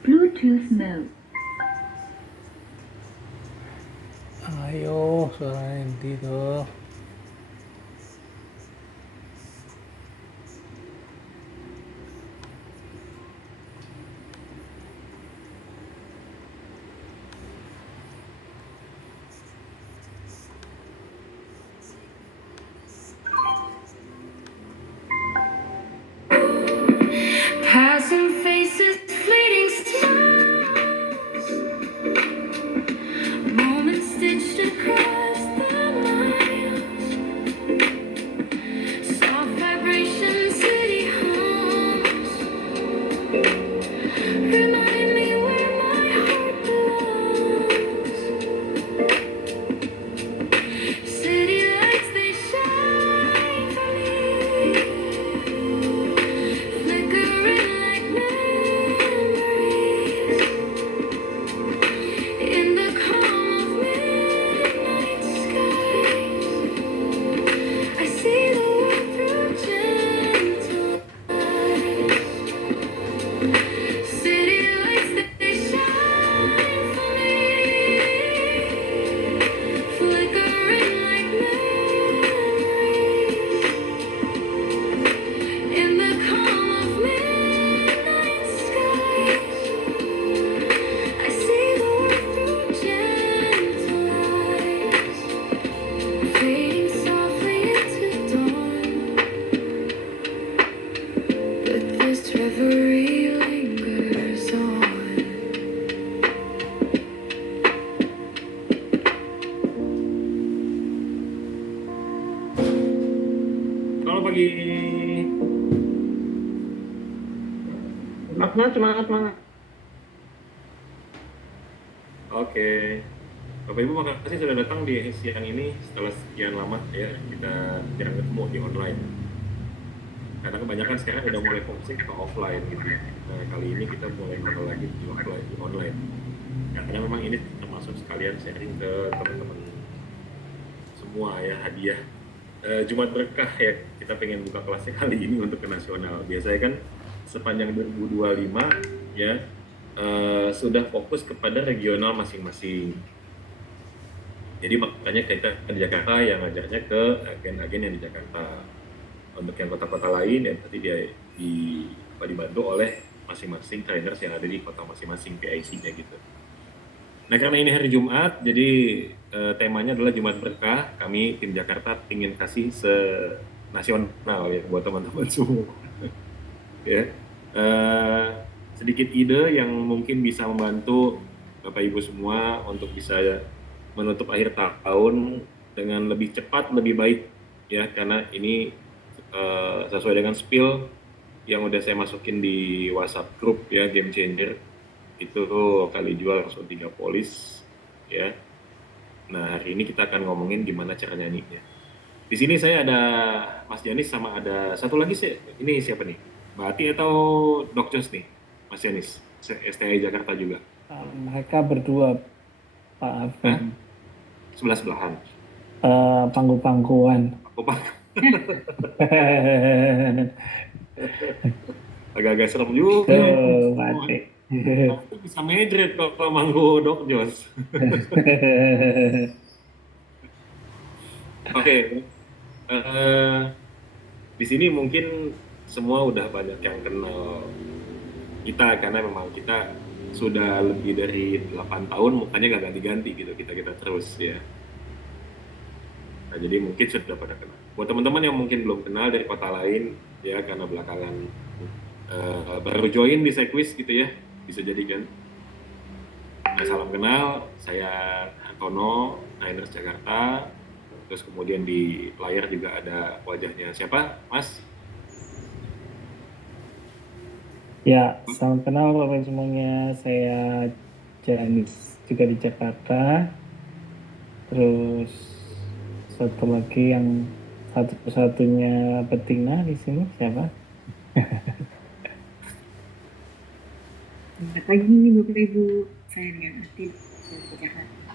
Bluetooth mode. Ayo, suara Enti tuh. Passing faces, fleeting smiles, moments stitched across the miles. Soft vibrations, city hums, remind me where my heart belongs. City lights, they shine for me, flickering like memories. In the calm of midnight skies, I see the world through gentle eyes. City lights, they shine for me, flickering like memories. In the calm of midnight skies, I see the world through gentle eyes, fading softly into dawn. But this reverie lingers on. Selamat pagi. Semangat. Oke. Bapak Ibu makasih sudah datang di siang ini setelah sekian lama ya kita jarang ketemu di online. Karena kebanyakan sekarang udah mulai fokus ke offline gitu ya. Nah, kali ini kita mulai kembali lagi di offline, di online. Karena memang ini termasuk sekalian sharing ke teman-teman semua ya, hadiah Jumat Berkah ya. Kita pengen buka kelasnya kali ini untuk ke nasional. Biasanya kan sepanjang 2025 ya sudah fokus kepada regional masing-masing. Jadi makanya kita di Jakarta yang ngajarnya ke agen-agen yang di Jakarta. Untuk yang kota-kota lain ya tadi dia dibantu oleh masing-masing trainers yang ada di kota masing-masing PIC-nya gitu. Nah karena ini hari Jumat, jadi temanya adalah Jumat Berkah. Kami tim Jakarta ingin kasih nasional ya buat teman-teman semua. Ya, sedikit ide yang mungkin bisa membantu Bapak Ibu semua untuk bisa menutup akhir tahun dengan lebih cepat, lebih baik ya, karena ini sesuai dengan spill yang udah saya masukin di WhatsApp grup ya, Game Changer itu kali jual langsung 3 polis ya. Nah hari ini kita akan ngomongin gimana cara nyanyinya. Di sini saya ada Mas Janis sama ada satu lagi sih, ini siapa nih? Mbak Ati atau Dok Jos nih? Mas Janis, STI Jakarta juga. Mereka berdua, Pak Alvin. Sebelah-sebelahan. Pangku-pangkuan. Aku Pak. Agak-agak serem juga. Tuh, mati. Nanti bisa medret kalau manggu Dok Jos. Oke. Di sini mungkin semua udah banyak yang kenal kita karena memang kita sudah lebih dari 8 tahun mukanya nggak ganti-ganti gitu, kita terus ya. Nah, jadi mungkin sudah pada kenal. Buat teman-teman yang mungkin belum kenal dari kota lain ya karena belakangan baru join di Sequis gitu ya, bisa jadi kan. Nah, salam kenal, saya Antono, Trainers Jakarta. Terus kemudian di layar juga ada wajahnya siapa, Mas? Ya, salam kenal Bapak semuanya. Saya Janis juga di Jakarta. Terus satu lagi yang satu-satunya betina di sini siapa? Selamat pagi Bapak Ibu, saya dengan Ati dari Jakarta.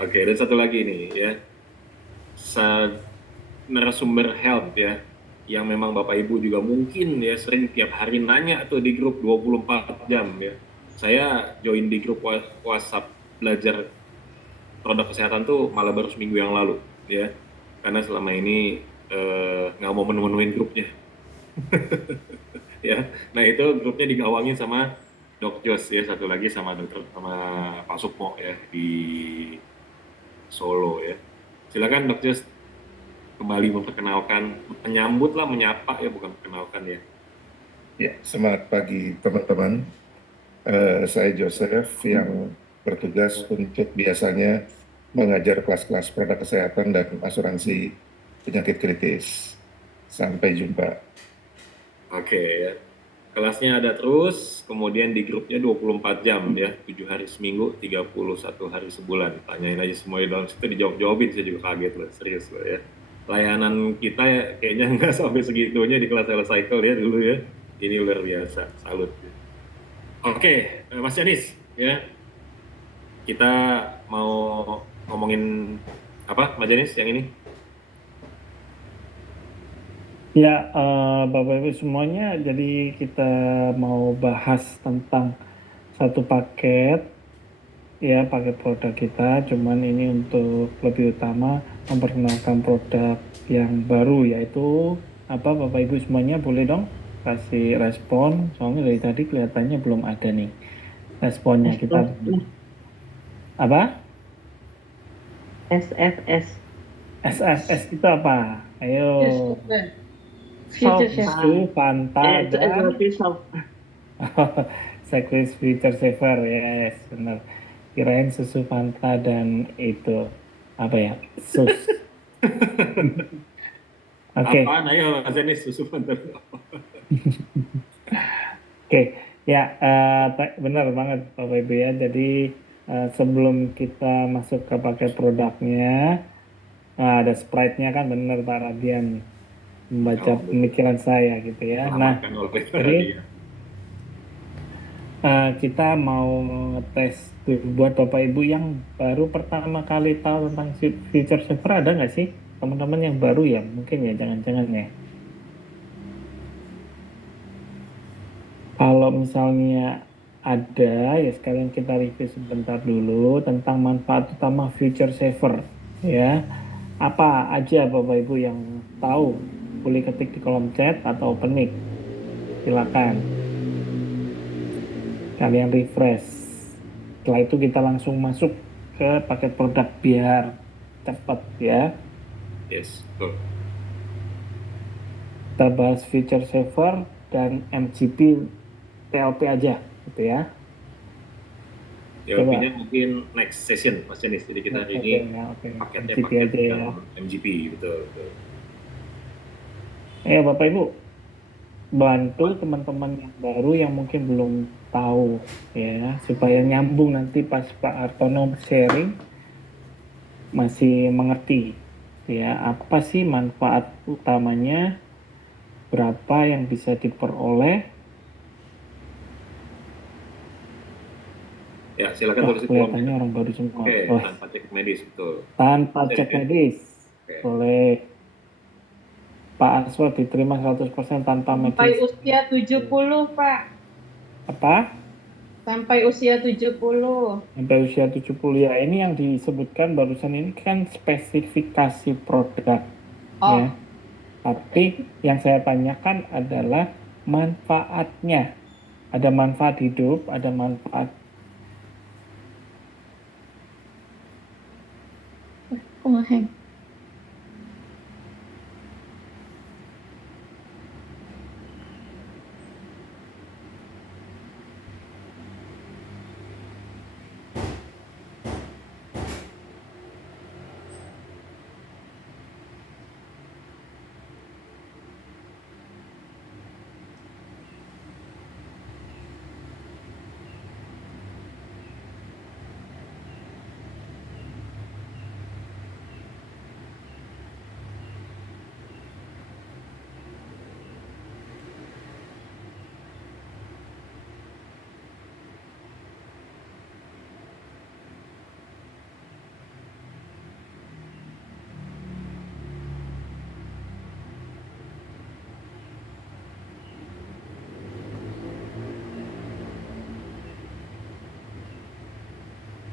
Oke, dan satu lagi nih ya. narasumber help ya, yang memang Bapak Ibu juga mungkin ya sering tiap hari nanya tuh di grup 24 jam ya. Saya join di grup WhatsApp belajar produk kesehatan tuh malah baru seminggu yang lalu ya, karena selama ini nggak mau menu-menuin grupnya ya. Nah itu grupnya digawangin sama Dok Jos ya, satu lagi sama Pak Sukmo ya di Solo ya. Silakan Dok Jos kembali memperkenalkan, menyambut lah, menyapa ya, bukan memperkenalkan ya. Ya, semangat pagi teman-teman. Saya Joseph yang bertugas untuk biasanya mengajar kelas-kelas produk kesehatan dan asuransi penyakit kritis. Sampai jumpa. Oke ya. Kelasnya ada terus, kemudian di grupnya 24 jam ya, 7 hari seminggu, 31 hari sebulan. Tanyain aja semua di dalam situ, dijawab-jawabin, saya juga kaget loh, serius loh ya. Layanan kita ya, kayaknya nggak sampai segitunya di kelas Health Cycle ya dulu ya. Ini luar biasa, salut. Oke, Mas Janis ya, kita mau ngomongin apa Mas Janis yang ini? Ya, Bapak Ibu semuanya, jadi kita mau bahas tentang satu paket, ya paket produk kita. Cuman ini untuk lebih utama memperkenalkan produk yang baru, yaitu apa Bapak Ibu semuanya, boleh dong kasih respon. Soalnya dari tadi kelihatannya belum ada nih responnya. Kita apa? SFS. SFS itu apa? Ayo. Future Susu, Fanta, itu dan berarti soft. Cyclist Future Saver, yes, benar. Kirain susu Fanta dan itu apa ya? Sus. Oke, Apaan ayo Mas Janis, susu Fanta. oke. Ya, benar banget Bapak Ibu ya. Jadi sebelum kita masuk ke paket produknya, ada Sprite-nya kan, benar Pak Radian membaca Oh, pemikiran saya gitu ya. Nah, selamatkan oleh jadi dia. kita mau ngetes tuh buat Bapak Ibu yang baru pertama kali tahu tentang Future Saver, ada nggak sih teman-teman yang baru ya? Mungkin ya, jangan-jangan ya. Kalau misalnya ada, ya sekalian kita review sebentar dulu tentang manfaat utama Future Saver ya. Apa aja Bapak Ibu yang tahu? Boleh ketik di kolom chat atau open mic. Silakan. Kalian refresh. Setelah itu kita langsung masuk ke paket produk biar cepat ya. Yes, betul. Kita bahas Future Saver dan MGP TLP aja gitu ya. TLP-nya mungkin next session Mas Janis. Jadi kita hari ini paketnya MGP paket aja ya. yang MGP betul. Bapak Ibu, bantu teman-teman yang baru yang mungkin belum tahu ya, supaya nyambung nanti pas Pak Artono sharing masih mengerti ya, apa sih manfaat utamanya, berapa yang bisa diperoleh. Ya, silakan Wah, tulis di kolom. kelihatannya orang baru semua. Oke, Wah, tanpa cek medis betul. tanpa cek medis. Oke. Boleh. Pak Aswad diterima 100% tanpa medis. Sampai usia 70, Pak. Apa? Sampai usia 70. Sampai usia 70 ya. Ini yang disebutkan barusan ini kan spesifikasi produk. Oh. Ya. Tapi yang saya tanyakan adalah manfaatnya. Ada manfaat hidup, ada manfaat. Kok nge-hang?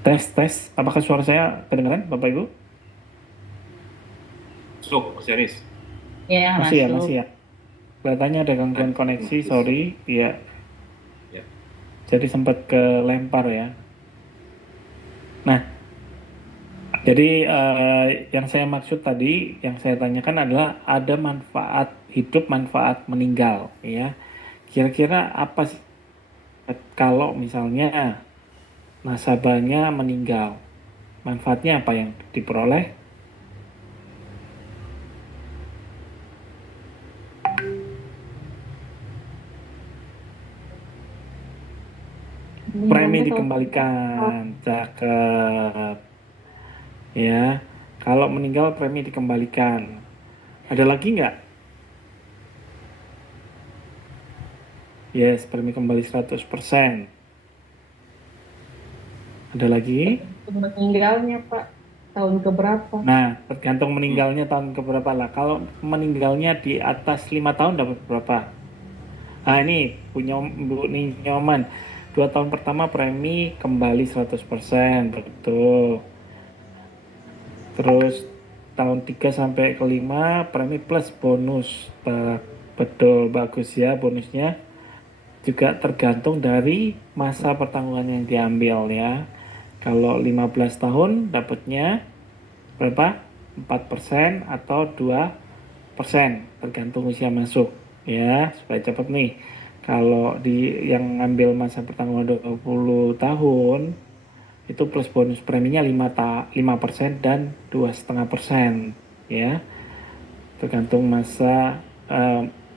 Tes. Apakah suara saya kedengaran, Bapak Ibu? Masuk, Mas Yanis. Ya, Masih masuk. ya. Kelihatannya ada gangguan Ada koneksi, putus. sorry. Iya, Ya. jadi sempat kelempar ya. Nah, jadi yang saya maksud tadi, yang saya tanyakan adalah ada manfaat hidup, manfaat meninggal, ya. Kira-kira apa sih kalau misalnya nasabahnya meninggal? Manfaatnya apa yang diperoleh? Premi Meninggalnya tahun dikembalikan, cakep. Ya, kalau meninggal premi dikembalikan. Ada lagi nggak? Yes, premi kembali 100%. Ada lagi? meninggalnya, Pak. Tahun keberapa? Nah, tergantung meninggalnya tahun keberapa lah. Kalau meninggalnya di atas 5 tahun dapat berapa? Nah, ini punya Bu Nyoman. 2 tahun pertama premi kembali 100%, betul. Terus tahun 3 sampai ke 5 premi plus bonus. Betul, bagus ya bonusnya. Juga tergantung dari masa pertanggungan yang diambil ya. Kalau 15 tahun dapatnya berapa? 4% atau 2%, tergantung usia masuk ya, supaya cepat nih. Kalau di yang ngambil masa pertanggungan 20 tahun itu plus bonus preminya 5% dan 2,5% ya, tergantung masa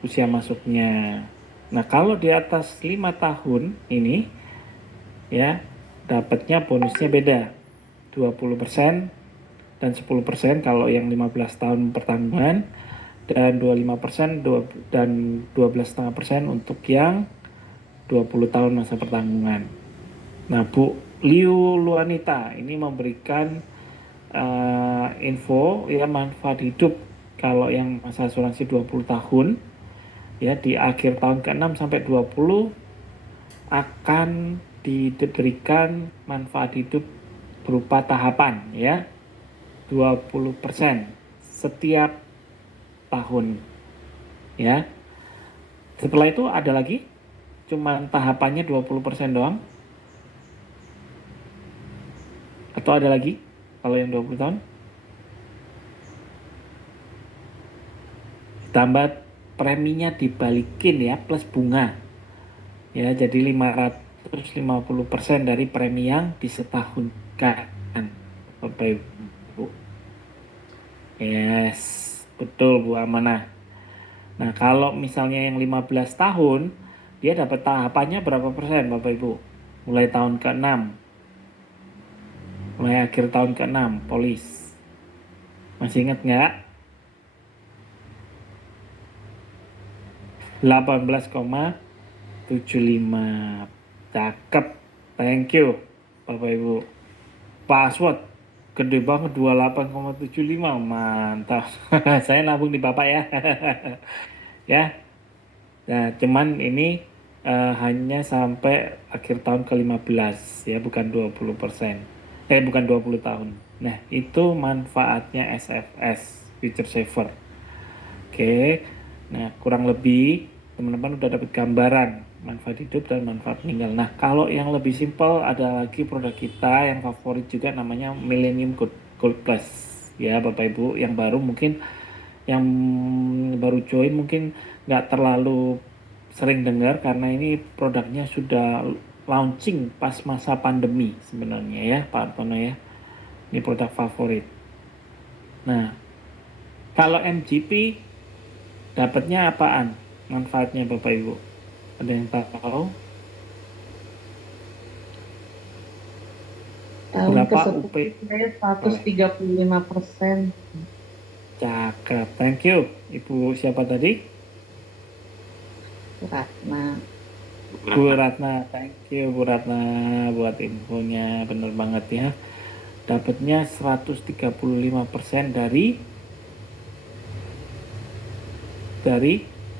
usia masuknya. Nah, kalau di atas 5 tahun ini ya, dapatnya bonusnya beda. 20% dan 10% kalau yang 15 tahun pertanggungan, dan 25% dan 12,5% untuk yang 20 tahun masa pertanggungan. Nah, Bu Liu Luanita ini memberikan info ya manfaat hidup kalau yang masa asuransi 20 tahun ya, di akhir tahun ke-6 sampai 20 akan diberikan manfaat hidup berupa tahapan ya, 20% setiap tahun ya. Setelah itu ada lagi, cuman tahapannya 20% doang, atau ada lagi kalau yang 20 tahun? Tambah preminya dibalikin ya, plus bunga ya, jadi 550% dari premi yang disetahunkan, Bapak Ibu. Yes, betul Bu Amanah. Nah, kalau misalnya yang 15 tahun, dia dapat tahapannya berapa persen Bapak Ibu? Mulai tahun ke-6, mulai akhir tahun ke-6, polis. Masih ingat nggak? 18,75. Cakep. Thank you, Bapak Ibu. Password gede banget 28,75. Mantap. Saya nabung di Bapak ya. Ya. Nah, cuman ini hanya sampai akhir tahun ke-15 ya, bukan 20%. Bukan 20 tahun. Nah, itu manfaatnya SFS, Future Saver. Oke. Nah, kurang lebih teman-teman udah dapat gambaran manfaat hidup dan manfaat meninggal. Nah, kalau yang lebih simpel ada lagi produk kita yang favorit juga, namanya Millennium Gold Plus. Ya, Bapak Ibu yang baru mungkin, yang baru join mungkin nggak terlalu sering dengar karena ini produknya sudah launching pas masa pandemi sebenarnya ya, Pak Artono ya. Ini produk favorit. Nah, kalau MGP dapatnya apaan? Manfaatnya Bapak Ibu? Ada yang tahu? Tahun Berapa ke-10 UP? saya 135%. Cakep. Thank you. Ibu siapa tadi? Ratna. Bu Ratna. Thank you Bu Ratna buat infonya. Bener banget ya. Dapatnya 135% dari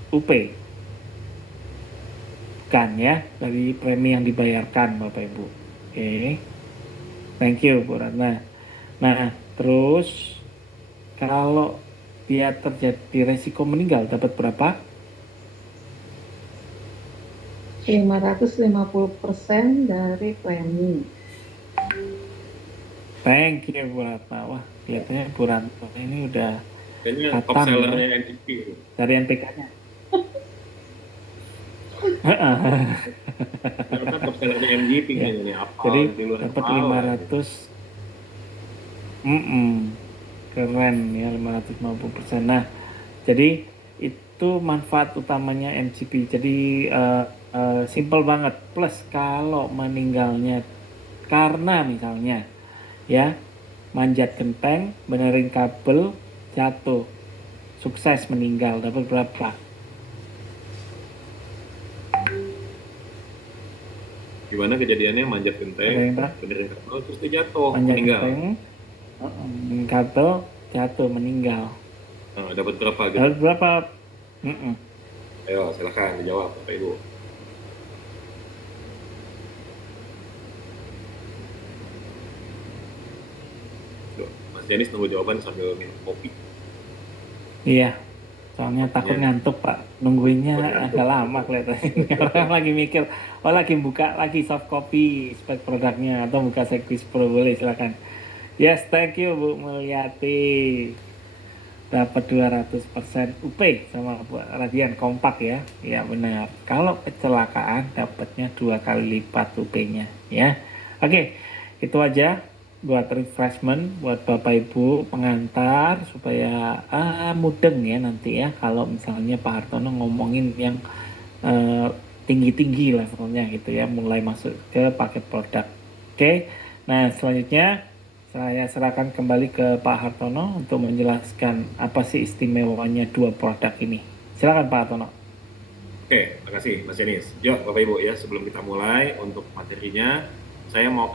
UP. Kan ya, dari premi yang dibayarkan Bapak Ibu. Oke. Thank you Bu Ratna. Nah, terus kalau dia terjadi resiko meninggal dapat berapa? 550% dari premi. Thank you Bu Ratna. Wah, kelihatannya Bu Ratna ini udah Kayaknya top hatam ya sellernya NGP. dari NPK-nya. Ternyata top sellernya MGP Ya, ini apa jadi di luar dapat kepala. 500. Keren ya 550%. Nah, jadi itu manfaat utamanya MCP. Jadi simple banget. Plus kalau meninggalnya karena misalnya ya manjat genteng, benerin kabel, jatuh, sukses meninggal, dapat berapa? Gimana kejadiannya manjat Ada genteng, yang tahu? benerin kabel, terus dia jatuh, Manjat meninggal. genteng, kabel, jatuh, meninggal. Nah, dapat berapa gitu? Dapat berapa? Mm-mm. Ayo, silakan dijawab Bapak Ibu. Duh, Mas Janis nunggu jawaban sambil minum kopi. Iya, soalnya takut Iya. ngantuk Pak. Nungguinnya Oh, ngantuk. agak lama kelihatannya. Orang lagi mikir, lagi buka lagi soft copy spek produknya atau buka Sekvis Pro, boleh silakan. Yes, thank you Bu Mulyati. Dapat 200% UP sama Bu Radian, kompak ya. Ya benar. Kalau kecelakaan dapatnya 2 kali lipat UP-nya ya. Oke, itu aja buat refreshment buat Bapak Ibu pengantar supaya mudeng ya nanti ya kalau misalnya Pak Hartono ngomongin yang tinggi-tinggi levelnya gitu ya, mulai masuk ke paket produk. Oke. Nah, selanjutnya saya serahkan kembali ke Pak Hartono untuk menjelaskan apa sih istimewanya dua produk ini. Silakan Pak Hartono. Oke, makasih Mas Janis. Yuk Bapak Ibu ya, sebelum kita mulai untuk materinya, saya mau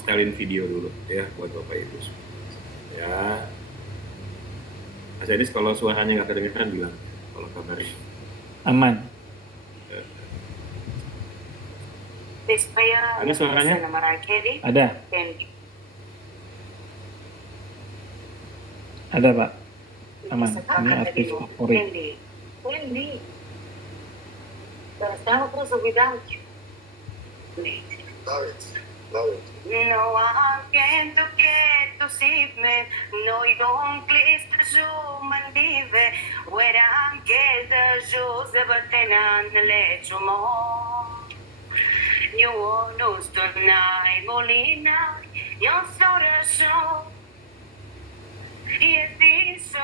setelin video dulu ya buat Bapak Ibu. Ya, Mas Janis kalau suaranya nggak kedengeran bilang, kalau kabarin. Aman. Ada suaranya? Ada. Ada Pak. Aman. Ini artis favorit. No anche che tu si me noi don clist man dive where anche the jose batenan le chumo you no stonai molina yo sora show it is so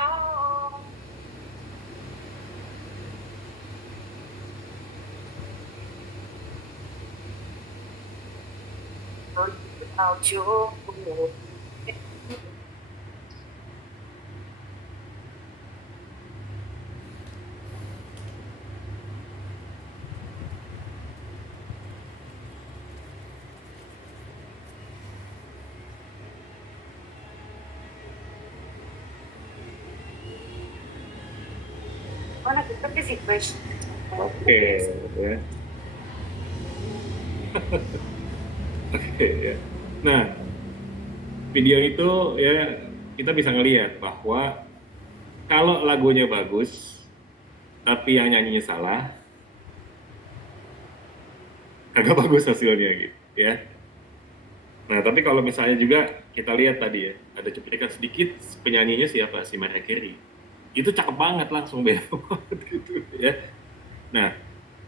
without you. Mana kita sih question? Oke, ya. Oke, ya. Nah, video itu ya kita bisa ngelihat bahwa kalau lagunya bagus, tapi yang nyanyinya salah, kagak bagus hasilnya gitu, ya. Nah, tapi kalau misalnya juga kita lihat tadi ya, ada cuplikan sedikit penyanyinya siapa? Si Mariah Carey. Itu cakep banget langsung beda banget gitu ya. Nah,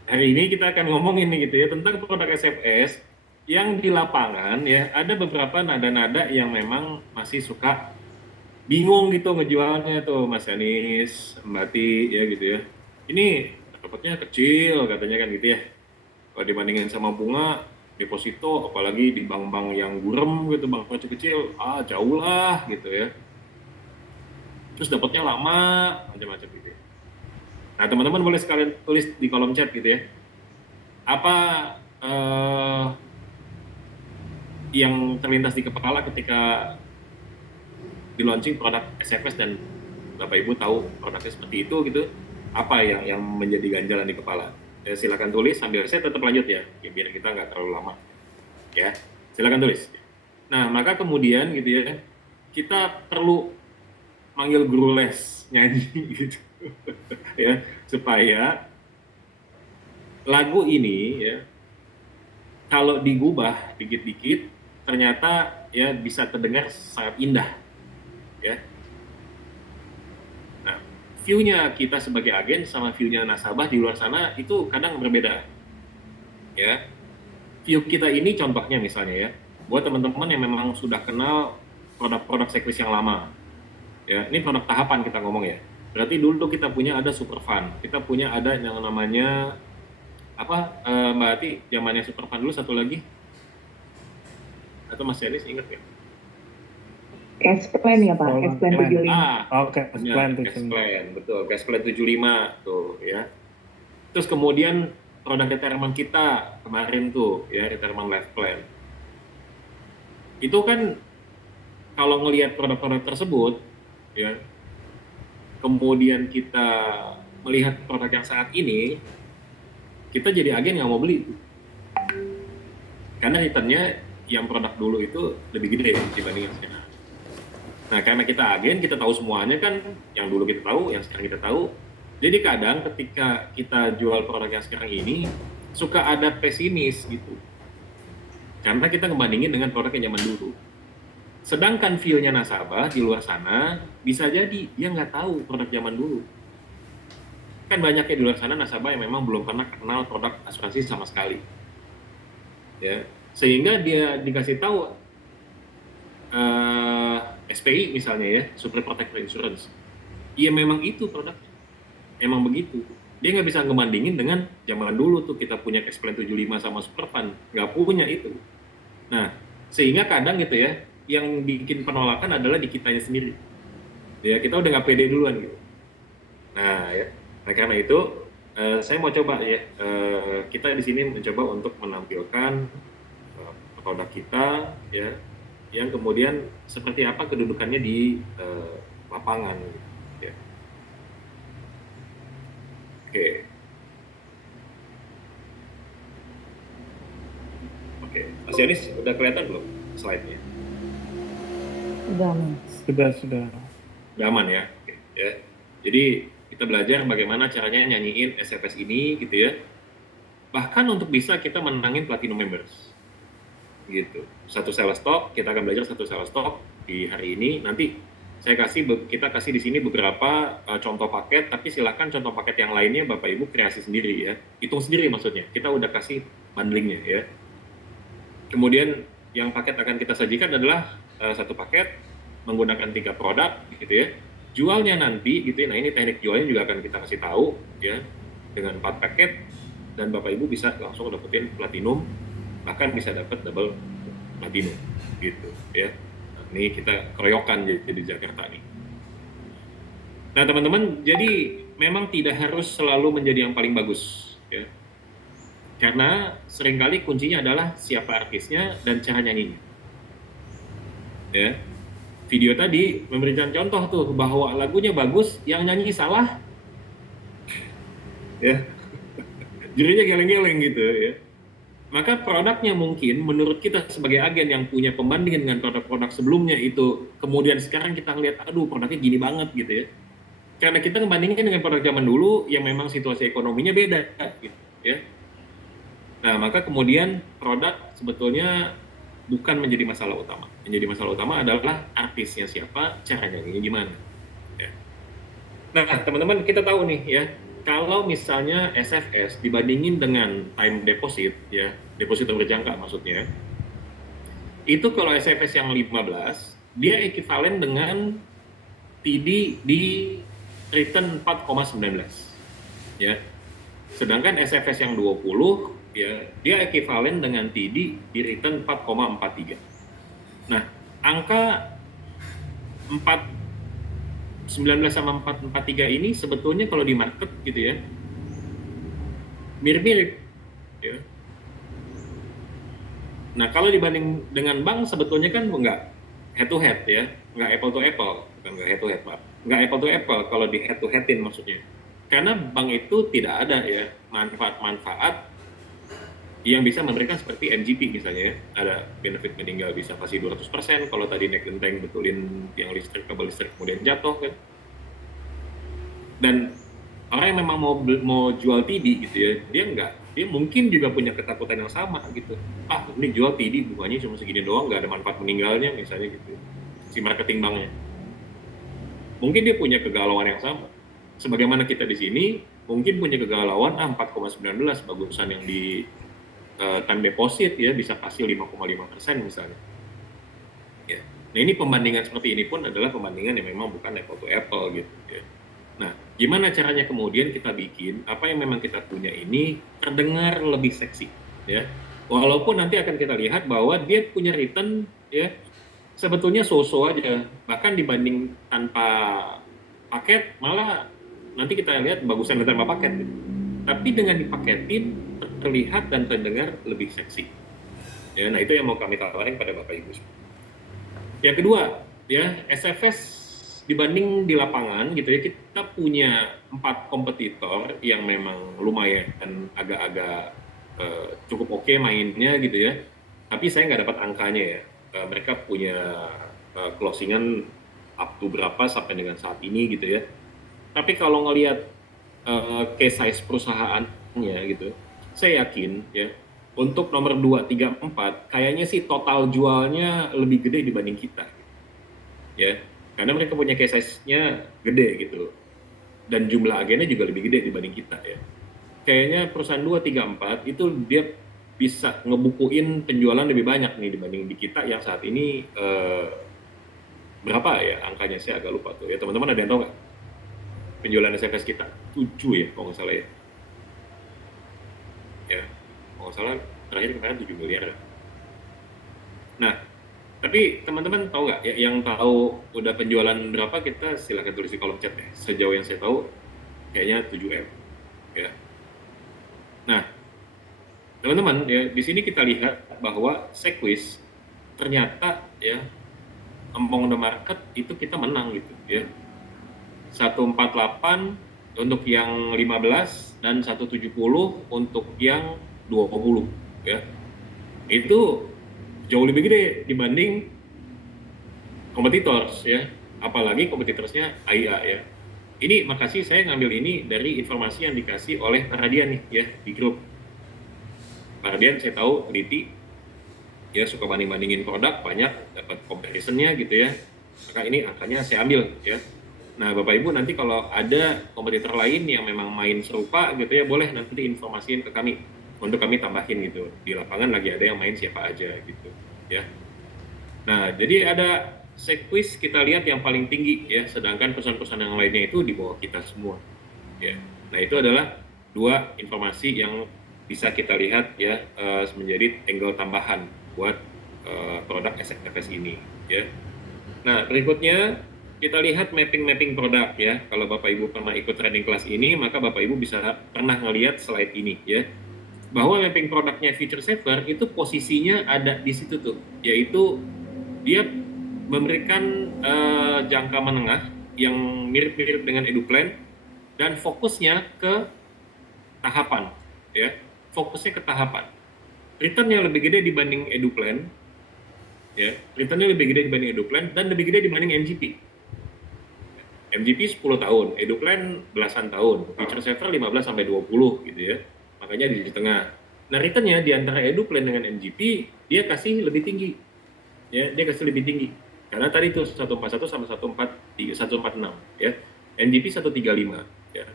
hari ini kita akan ngomongin nih gitu ya tentang produk SFS yang di lapangan ya ada beberapa nada-nada yang memang masih suka bingung gitu ngejualnya tuh Mas Yanis, Mbak Ti ya gitu ya. Ini dapatnya kecil katanya kan gitu ya. Kalau dibandingin sama bunga deposito apalagi di bank-bank yang gurem gitu, bank kecil-kecil, jauh lah gitu ya. Terus dapatnya lama, macam-macam gitu ya. Nah, teman-teman boleh sekalian tulis di kolom chat gitu ya. Apa yang terlintas di kepala ketika di launching produk SFS dan Bapak Ibu tahu produknya seperti itu gitu. Apa yang menjadi ganjalan di kepala? Silakan tulis sambil saya tetap lanjut ya biar kita nggak terlalu lama. Ya, silakan tulis. Nah, maka kemudian gitu ya, kita perlu manggil guru les nyanyi gitu ya, supaya lagu ini ya kalau digubah dikit-dikit ternyata ya bisa terdengar sangat indah ya. Nah, view-nya kita sebagai agen sama view-nya nasabah di luar sana itu kadang berbeda ya. View kita ini contohnya misalnya ya, buat teman-teman yang memang sudah kenal produk-produk Sequis yang lama ya, ini produk tahapan kita ngomong ya. Berarti dulu kita punya ada Superfund, kita punya ada yang namanya apa, Mbak Ati, zamannya Superfund dulu satu lagi, atau Mas Yanis ingat ya? Cash plan ya Pak, cash plan 75. Oke, cash plan Benar, cash plan, betul, cash plan 75 tuh ya. Terus kemudian produk retirement kita kemarin tuh ya, retirement life plan. Itu kan kalau ngelihat produk-produk tersebut ya, kemudian kita melihat produk yang saat ini, kita jadi agen nggak mau beli itu. Karena returnnya yang produk dulu itu lebih gede dibanding yang sekarang. Nah, karena kita agen, kita tahu semuanya kan, yang dulu kita tahu, yang sekarang kita tahu. Jadi kadang ketika kita jual produk yang sekarang ini, suka ada pesimis gitu. Karena kita ngebandingin dengan produk yang zaman dulu. Sedangkan feel-nya nasabah di luar sana, bisa jadi dia nggak tahu produk zaman dulu. Kan banyaknya di luar sana nasabah yang memang belum pernah kenal produk asuransi sama sekali. Ya, sehingga dia dikasih tahu SPI misalnya ya, Supply Protector Insurance. Iya memang itu produknya. Emang begitu. Dia nggak bisa ngebandingin dengan zaman dulu tuh kita punya cash plan 75 sama Superfund. Nggak punya itu. Nah, sehingga kadang gitu ya, yang bikin penolakan adalah di kitanya sendiri. Ya, kita udah nggak pede duluan gitu. Nah, ya. Nah, karena itu saya mau coba ya, kita di sini mencoba untuk menampilkan produk kita ya, yang kemudian seperti apa kedudukannya di lapangan ya. Oke, Mas Yanis udah kelihatan belum slide-nya? Udah Mas. Sudah. Udah aman ya? Oke, ya. Jadi kita belajar bagaimana caranya nyanyiin SFS ini gitu ya. Bahkan untuk bisa kita menangin Platinum Members. Gitu. Satu sales talk, kita akan belajar satu sales talk di hari ini. Nanti kita kasih di sini beberapa contoh paket, tapi silakan contoh paket yang lainnya Bapak Ibu kreasi sendiri ya. Hitung sendiri maksudnya. Kita udah kasih bundlingnya ya. Kemudian yang paket akan kita sajikan adalah satu paket menggunakan 3 produk gitu ya. Jualnya nanti gitu ya. Nah, ini teknik jualnya juga akan kita kasih tahu ya, dengan 4 paket, dan Bapak Ibu bisa langsung dapetin platinum, bahkan bisa dapat double platinum gitu ya. Nah, ini kita keroyokan jadi di Jakarta nih. Nah, teman-teman, jadi memang tidak harus selalu menjadi yang paling bagus ya. Karena seringkali kuncinya adalah siapa artisnya dan cara nyanyinya. Ya. Video tadi memberikan contoh tuh bahwa lagunya bagus, yang nyanyi salah. Ya. Jurinya geleng-geleng gitu ya. Maka produknya mungkin menurut kita sebagai agen yang punya pembanding dengan produk-produk sebelumnya itu, kemudian sekarang kita ngeliat, aduh produknya gini banget gitu ya. Karena kita ngebandingin dengan produk zaman dulu yang memang situasi ekonominya beda gitu ya. Nah, maka kemudian produk sebetulnya bukan menjadi masalah utama. Yang jadi masalah utama adalah artisnya siapa, cara nyanyinya gimana. Ya. Nah, teman-teman, kita tahu nih ya, kalau misalnya SFS dibandingin dengan time deposit, ya, deposito berjangka maksudnya, itu kalau SFS yang 15, dia ekivalen dengan TD di return 4,19. Ya. Sedangkan SFS yang 20, ya, dia ekivalen dengan TD di return 4,43. Nah, angka 4,19 sama 4,43 ini sebetulnya kalau di market gitu ya, mirip-mirip. Ya. Nah, kalau dibanding dengan bank sebetulnya kan nggak head to head ya, nggak apple to apple, bukan nggak head to head, Pak. Nggak apple to apple kalau di head to headin maksudnya. Karena bank itu tidak ada ya manfaat-manfaat yang bisa memberikan seperti MGP misalnya ya. Ada benefit meninggal bisa kasih 200% kalau tadi naik genteng betulin yang listrik, kabel listrik kemudian jatuh kan. Dan orang yang memang mau jual TD gitu ya, dia mungkin juga punya ketakutan yang sama gitu. Ini jual TD bunganya cuma segini doang, nggak ada manfaat meninggalnya misalnya gitu. Si marketing banknya. Mungkin dia punya kegalauan yang sama. Sebagaimana kita di sini mungkin punya kegalauan 4,19 bagusan yang di time deposit ya bisa kasih 5,5% misalnya. Ya. Nah ini pembandingan seperti ini pun adalah pembandingan yang memang bukan apple to apple gitu ya. Nah, gimana caranya kemudian kita bikin apa yang memang kita punya ini terdengar lebih seksi ya. Walaupun nanti akan kita lihat bahwa dia punya return ya sebetulnya so-so aja. Bahkan dibanding tanpa paket malah nanti kita lihat bagusan tanpa paket gitu. Tapi dengan dipaketin terlihat dan terdengar lebih seksi. Ya, nah itu yang mau kami tawarin pada Bapak Ibu. Yang kedua, ya SFS dibanding di lapangan gitu ya, kita punya 4 kompetitor yang memang lumayan dan agak-agak cukup oke mainnya gitu ya. Tapi saya nggak dapat angkanya ya. Mereka punya closingan up to berapa sampai dengan saat ini gitu ya. Tapi kalau ngelihat case size perusahaannya gitu, saya yakin ya untuk nomor 2, 3, 4 kayaknya sih total jualnya lebih gede dibanding kita ya, karena mereka punya case size-nya gede gitu dan jumlah agennya juga lebih gede dibanding kita ya. Kayaknya perusahaan 2, 3, 4 itu dia bisa ngebukuin penjualan lebih banyak nih dibanding di kita yang saat ini berapa ya angkanya, saya agak lupa tuh ya. Teman-teman ada yang tahu nggak penjualan SFS kita? 7 ya kalau nggak salah ya. Ya, kalau nggak salah terakhir kemarin 7 miliar. Nah, tapi teman-teman tahu nggak ya, yang tahu udah penjualan berapa kita silakan tulis di kolom chat ya. Sejauh yang saya tahu kayaknya 7M ya. Nah, teman-teman ya di sini kita lihat bahwa Sequis ternyata ya among the market itu kita menang gitu ya. 148 untuk yang 15 dan 170 untuk yang 20 ya. Itu jauh lebih gede dibanding kompetitors ya. Apalagi kompetitorsnya AIA ya. Ini makasih saya ngambil ini dari informasi yang dikasih oleh Paradian nih ya di grup. Paradian saya tahu teliti ya, suka banding-bandingin produk, banyak dapat comparisonnya gitu ya. Maka ini angkanya saya ambil ya. Nah, Bapak Ibu nanti kalau ada kompetitor lain yang memang main serupa gitu ya, boleh nanti informasiin ke kami untuk kami tambahin gitu. Di lapangan lagi ada yang main siapa aja gitu ya. Nah, jadi ada Sequis kita lihat yang paling tinggi ya, sedangkan perusahaan-perusahaan yang lainnya itu di bawah kita semua. Ya. Nah, itu adalah 2 informasi yang bisa kita lihat ya menjadi angle tambahan buat produk SFS ini ya. Nah, berikutnya kita lihat mapping produk ya. Kalau Bapak Ibu pernah ikut training kelas ini, maka Bapak Ibu bisa pernah ngelihat slide ini ya. Bahwa mapping produknya Future Saver itu posisinya ada di situ tuh, yaitu dia memberikan jangka menengah yang mirip-mirip dengan EduPlan dan fokusnya ke tahapan ya. Fokusnya ke tahapan. Returnnya lebih gede dibanding EduPlan ya. Returnnya lebih gede dibanding EduPlan dan lebih gede dibanding MGP. MGP 10 tahun, EduPlan belasan tahun, Future Saver 15 sampai 20 gitu ya. Makanya di tengah. Nah, returnnya di antara EduPlan dengan MGP dia kasih lebih tinggi. Ya, dia kasih lebih tinggi. Karena tadi itu 141 sama 146 ya. MGP 135 ya.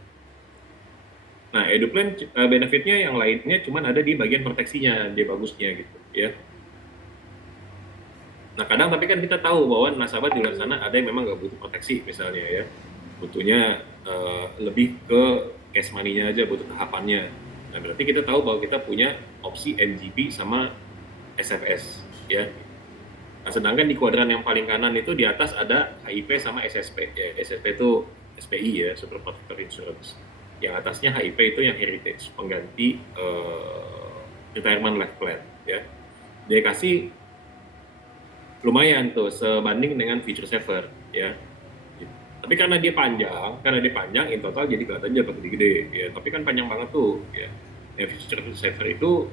Nah, EduPlan benefitnya yang lainnya cuman ada di bagian proteksinya, dia bagusnya gitu ya. Nah, kadang tapi kan kita tahu bahwa nasabah di luar sana ada yang memang nggak butuh proteksi misalnya ya, butuhnya lebih ke cash money-nya aja, butuh tahapannya. Nah, berarti kita tahu bahwa kita punya opsi MGP sama SFS ya. Nah, sedangkan di kuadran yang paling kanan itu di atas ada HIP sama SSP ya. SSP itu SPI ya, Super Protector Insurance. Yang atasnya HIP itu yang Heritage, pengganti Retirement Life Plan ya. Dia kasih lumayan tuh sebanding dengan Future Saver ya. Tapi karena dia panjang in total jadi kelihatannya dapat gede-gede ya. Tapi kan panjang banget tuh ya. Ya Future Saver itu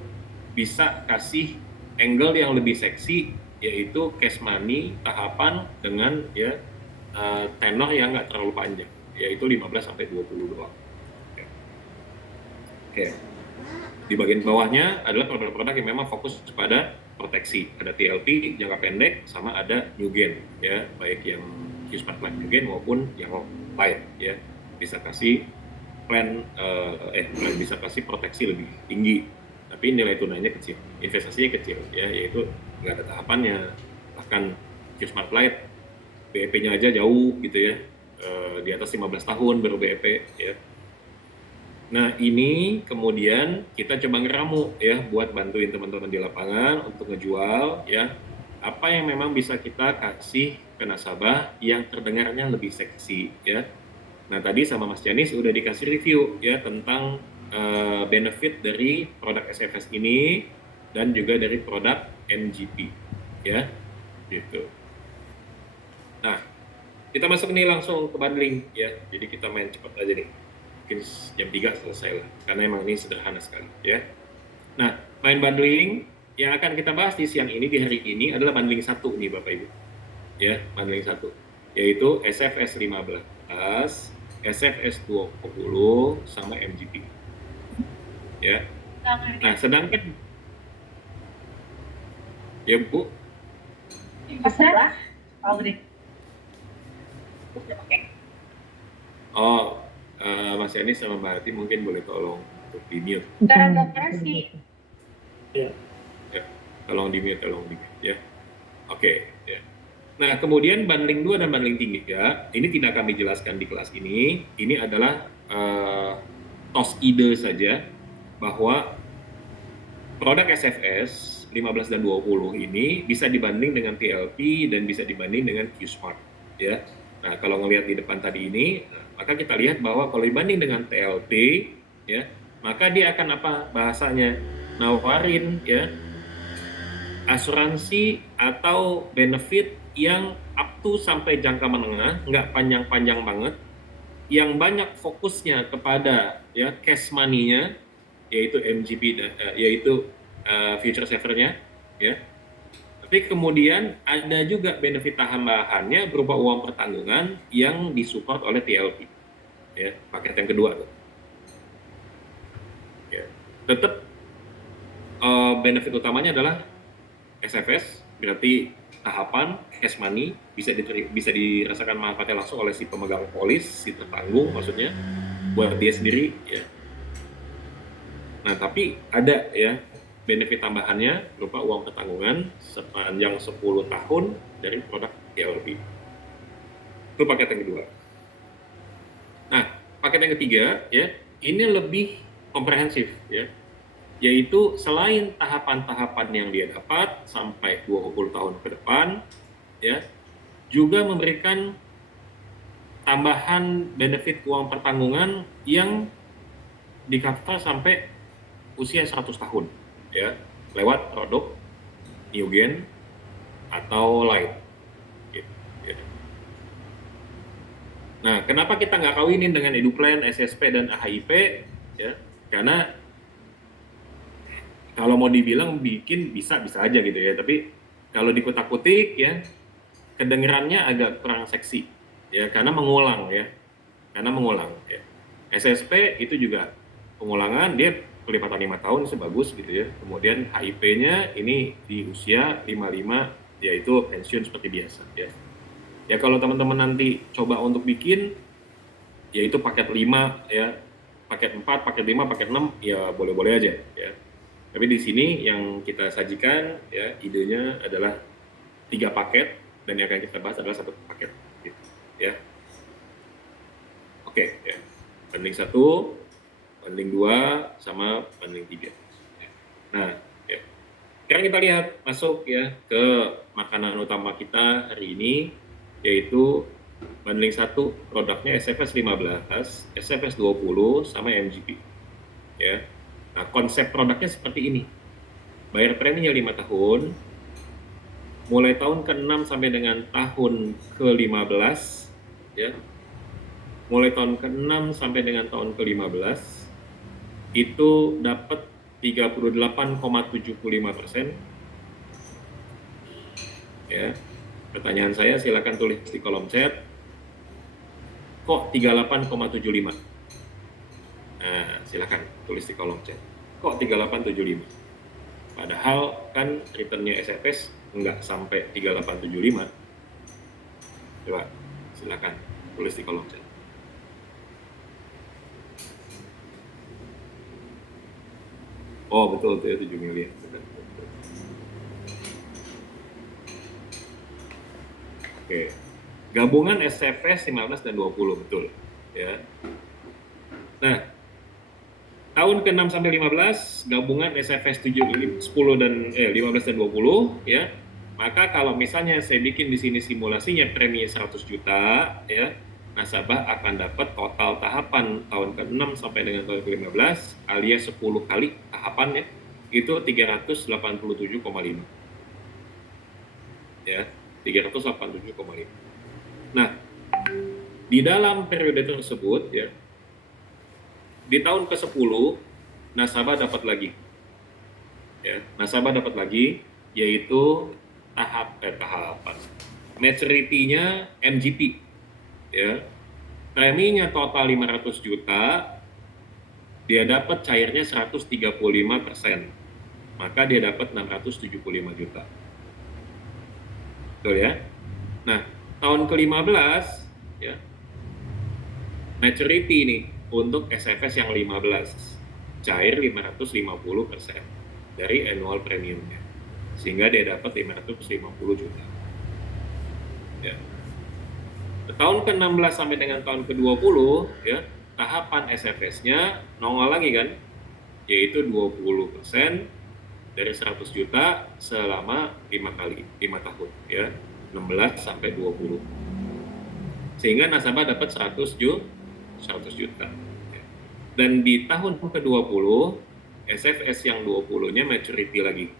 bisa kasih angle yang lebih seksi, yaitu cash money tahapan dengan ya tenor yang nggak terlalu panjang, yaitu 15 sampai 20 doang. Oke. Di bagian bawahnya adalah produk-produk yang memang fokus pada proteksi. Ada TLP jangka pendek sama ada New Gen ya, baik yang Q-Smart Life New Gen maupun yang lain ya. Bisa kasih plan bisa kasih proteksi lebih tinggi. Tapi nilai tunainya kecil, investasinya kecil ya, yaitu nggak ada tahapannya. Bahkan Q-Smart Life BEP-nya aja jauh gitu ya. Di atas 15 tahun baru BEP ya. Nah, ini kemudian kita coba ngeramu ya buat bantuin teman-teman di lapangan untuk ngejual ya apa yang memang bisa kita kasih ke nasabah yang terdengarnya lebih seksi ya. Nah, tadi sama Mas Janis udah dikasih review ya tentang benefit dari produk SFS ini dan juga dari produk NGP ya. Gitu. Nah, kita masuk nih langsung ke bundling ya. Jadi kita main cepat aja nih. Mungkin jam 3 selesai lah, karena emang ini sederhana sekali ya. Nah, main bundling yang akan kita bahas di siang ini, di hari ini adalah bundling 1 nih Bapak Ibu ya, bundling 1 yaitu SFS 15, SFS 20 sama MGP ya. Nah, sedangkan ya Bu, Mas Yani sama Mbak Hati mungkin boleh tolong untuk di mute. Ya, tolong di mute ya. Oke, ya. Nah, kemudian bundling 2 dan bundling 3 ini tidak kami jelaskan di kelas ini. Ini adalah tos ide saja bahwa produk SFS 15 dan 20 ini bisa dibanding dengan TLP dan bisa dibanding dengan Q-Smart ya. Nah, kalau ngelihat di depan tadi ini, maka kita lihat bahwa kalau dibanding dengan TLP ya, maka dia akan apa bahasanya? Nawarin ya asuransi atau benefit yang up to sampai jangka menengah, nggak panjang-panjang banget, yang banyak fokusnya kepada ya cash money-nya, yaitu MGP yaitu future saver-nya ya. Tapi kemudian ada juga benefit tambahannya berupa uang pertanggungan yang disupport oleh TLP ya, paket yang kedua tuh ya. Tetap benefit utamanya adalah SFS, berarti tahapan cash money bisa dirasakan manfaatnya langsung oleh si pemegang polis, si tertanggung maksudnya buat dia sendiri ya. Nah, tapi ada ya benefit tambahannya berupa uang pertanggungan sepanjang 10 tahun dari produk TLP. Itu paket yang kedua. Nah, paket yang ketiga ya, ini lebih komprehensif ya. Yaitu selain tahapan-tahapan yang dia dapat sampai 20 tahun ke depan ya, juga memberikan tambahan benefit uang pertanggungan yang di-cover sampai usia 100 tahun ya, lewat produk New Gen atau Light gitu, ya. Nah, kenapa kita nggak kawinin dengan EduPlan, SSP, dan AHIP ya? Karena kalau mau dibilang bikin bisa aja gitu ya, tapi kalau dikutak-kutik ya kedengerannya agak kurang seksi ya, karena mengulang ya, SSP itu juga pengulangan, dia pelipatan 5 tahun sebagus gitu ya. Kemudian HIP-nya ini di usia 55, yaitu pensiun seperti biasa ya. Ya kalau teman-teman nanti coba untuk bikin yaitu paket 5 ya, paket 4, paket 5, paket 6 ya boleh-boleh aja ya. Tapi di sini yang kita sajikan ya idenya adalah 3 paket dan yang akan kita bahas adalah 1 paket gitu ya. Oke ya. Bundling 1, bundling 2 sama bundling 3. Nah, ya. Sekarang kita lihat masuk ya ke makanan utama kita hari ini, yaitu bundling 1 produknya SFS 15, SFS 20 sama MGP. Ya. Nah, konsep produknya seperti ini. Bayar preminya 5 tahun, mulai tahun ke-6 sampai dengan tahun ke-15 ya. Mulai tahun ke-6 sampai dengan tahun ke-15 itu dapat 38,75%. Ya, pertanyaan saya silakan tulis di kolom chat. Kok 38,75? Nah, silakan tulis di kolom chat. Kok 3875? Padahal kan returnnya SFS nggak sampai 3875. Coba, silakan tulis di kolom chat. Oh betul tuh ya, 7 miliar. Oke. Gabungan SFS 15 dan 20 betul ya. Nah, tahun ke-6 sampai 15 gabungan SFS 10 dan 15 dan 20 ya. Maka kalau misalnya saya bikin di sini simulasinya premi 100 juta ya, nasabah akan dapat total tahapan tahun ke-6 sampai dengan tahun ke-15 alias 10 kali tahapannya itu 387,5. Ya, 387,5. Nah, di dalam periode tersebut ya, di tahun ke-10 nasabah dapat lagi. Ya, nasabah dapat lagi yaitu tahapan. Maturity-nya MGP. Ya. Preminya total 500 juta, dia dapat cairnya 135%. Maka dia dapat 675 juta. Betul ya? Nah, tahun ke-15 ya. Maturity nih untuk SFS yang 15 cair 550% dari annual premiumnya, sehingga dia dapat 550 juta ya. Tahun ke-16 sampai dengan tahun ke-20 ya, tahapan SFS-nya nongol lagi kan, yaitu 20% dari 100 juta selama 5 tahun ya, 16 sampai 20, sehingga nasabah dapat 100 juta. Dan di tahun ke-20 SFS yang 20-nya maturity lagi,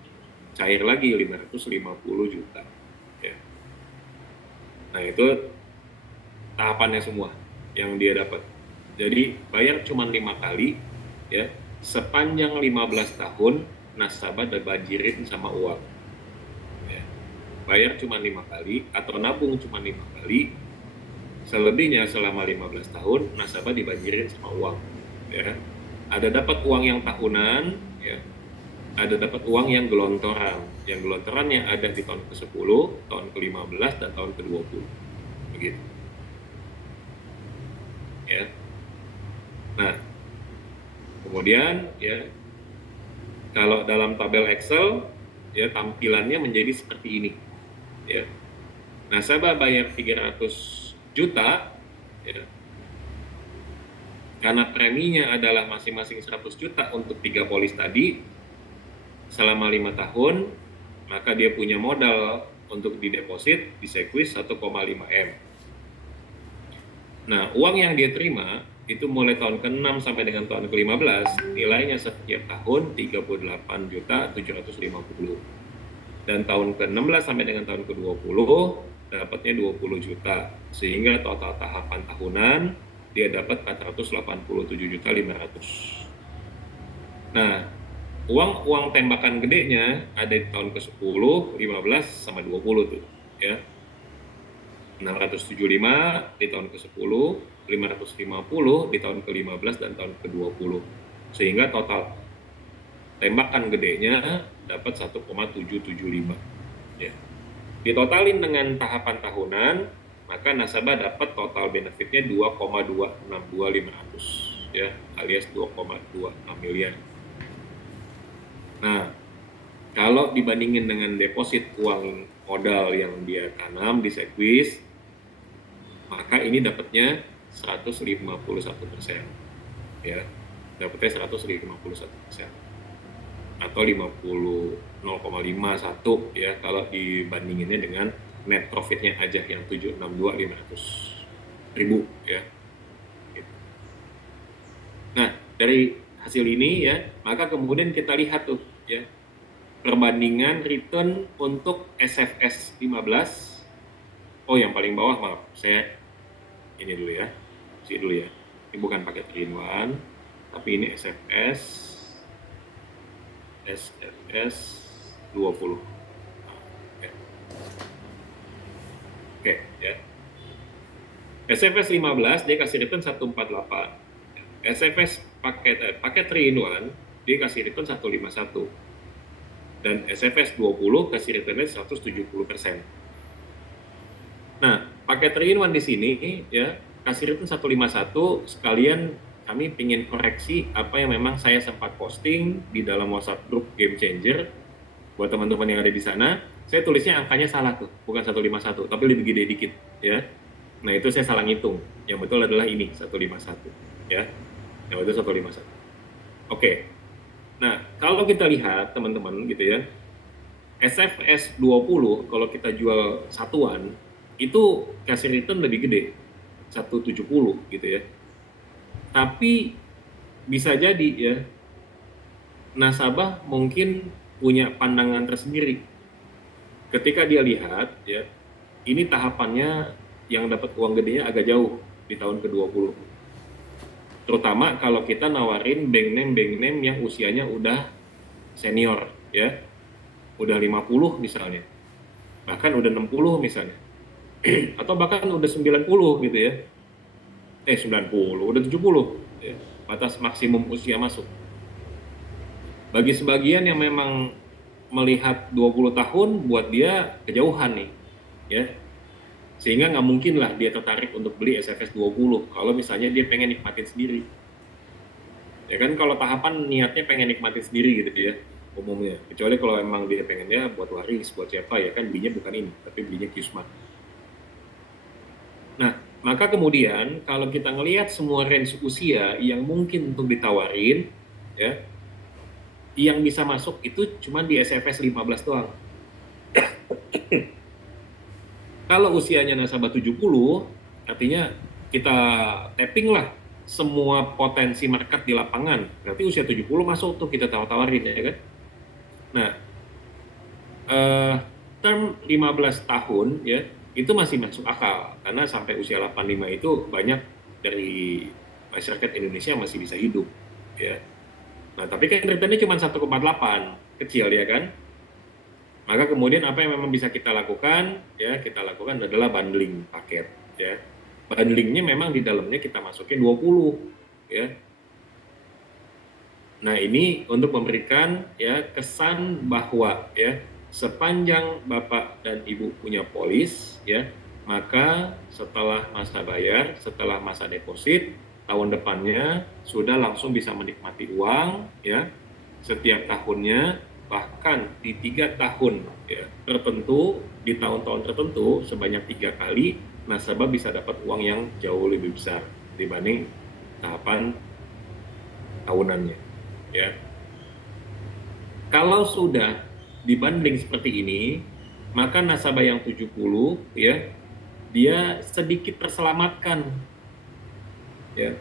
cair lagi 550 juta ya. Nah itu tahapannya semua yang dia dapat. Jadi bayar cuma 5 kali ya, sepanjang 15 tahun nasabah dibanjirin sama uang ya. Bayar cuma 5 kali atau nabung cuma 5 kali, selebihnya selama 15 tahun nasabah dibanjirin sama uang ya. Ada dapat uang yang tahunan ya, ada dapat uang yang gelontoran. Yang gelontorannya ada di tahun ke-10, tahun ke-15 dan tahun ke-20 begitu ya. Nah, kemudian ya, kalau dalam tabel Excel ya tampilannya menjadi seperti ini ya. Nasabah bayar 300 juta ya, karena preminya adalah masing-masing 100 juta untuk 3 polis tadi selama 5 tahun, maka dia punya modal untuk dideposit di Sequis 1,5 M. Nah, uang yang dia terima itu mulai tahun ke-6 sampai dengan tahun ke-15 nilainya setiap tahun 38.750. Dan tahun ke-16 sampai dengan tahun ke-20 dapatnya 20 juta, sehingga total tahapan tahunan dia dapat 487.500. Nah, uang tembakan gedenya ada di tahun ke-10, 15 sama 20 tuh ya. 675 di tahun ke-10, 550 di tahun ke-15 dan tahun ke-20. Sehingga total tembakan gedenya dapat 1,775 ya. Ditotalin dengan tahapan tahunan, maka nasabah dapat total benefitnya 2,262500 ya, alias 2,26 miliar. Nah, kalau dibandingin dengan deposit uang modal yang dia tanam di Sequis, maka ini dapatnya 151% ya, dapatnya 151% atau 0,51 ya kalau dibandinginnya dengan net profitnya aja yang 762.500.000 ya. Nah, dari hasil ini ya, maka kemudian kita lihat tuh ya, perbandingan return untuk SFS 15. Oh, yang paling bawah, maaf, saya ini dulu ya, ini bukan paket 3-in-1, tapi ini SFS SFS 20. Oke. Oke, ya. SFS 15 dia kasih return 148. SFS paket 3 in 1 dia kasih return 151. Dan SFS 20 kasih return 170%. Nah, paket 3 in 1 di sini ya kasih return 151, sekalian kami ingin koreksi apa yang memang saya sempat posting di dalam WhatsApp grup Game Changer. Buat teman-teman yang ada di sana, saya tulisnya angkanya salah tuh, bukan 151, tapi lebih gede dikit ya. Nah, itu saya salah ngitung. Yang betul adalah ini 151 ya. Yang betul 151. Oke. Nah, kalau kita lihat teman-teman gitu ya, SFS 20 kalau kita jual satuan itu kasih return lebih gede, 170 gitu ya. Tapi bisa jadi ya, nasabah mungkin punya pandangan tersendiri. Ketika dia lihat ya, ini tahapannya yang dapat uang gedenya agak jauh di tahun ke-20. Terutama kalau kita nawarin bank name yang usianya udah senior ya. Udah 50 misalnya. Bahkan udah 60 misalnya. Atau bahkan udah 90 gitu ya. 90, udah 70 ya. Batas maksimum usia masuk. Bagi sebagian yang memang melihat 20 tahun buat dia kejauhan nih ya, sehingga nggak mungkin lah dia tertarik untuk beli SFS 20 kalau misalnya dia pengen nikmatin sendiri ya kan. Kalau tahapan niatnya pengen nikmatin sendiri gitu ya umumnya, kecuali kalau emang dia pengennya buat waris, buat siapa ya kan, belinya bukan ini tapi belinya Qsmart. Nah, maka kemudian kalau kita ngelihat semua range usia yang mungkin untuk ditawarin ya, yang bisa masuk itu cuma di SFS 15 doang. Kalau usianya nasabah 70, artinya kita tapping lah semua potensi market di lapangan. Berarti usia 70 masuk tuh kita tawar-tawarin ya kan. Nah, term 15 tahun ya, itu masih masuk akal. Karena sampai usia 85 itu banyak dari masyarakat Indonesia masih bisa hidup ya. Nah, tapi kan returnnya cuma 1,8, kecil ya kan. Maka kemudian apa yang memang bisa kita lakukan ya, kita lakukan adalah bundling paket ya. Bundlingnya memang di dalamnya kita masukin 20 ya. Nah, ini untuk memberikan ya kesan bahwa ya sepanjang Bapak dan Ibu punya polis ya, maka setelah masa bayar, setelah masa deposit, tahun depannya sudah langsung bisa menikmati uang ya setiap tahunnya, bahkan di 3 tahun ya tertentu, di tahun-tahun tertentu sebanyak 3 kali nasabah bisa dapat uang yang jauh lebih besar dibanding tahapan tahunannya ya. Kalau sudah dibanding seperti ini, maka nasabah yang 70 ya dia sedikit terselamatkan ya.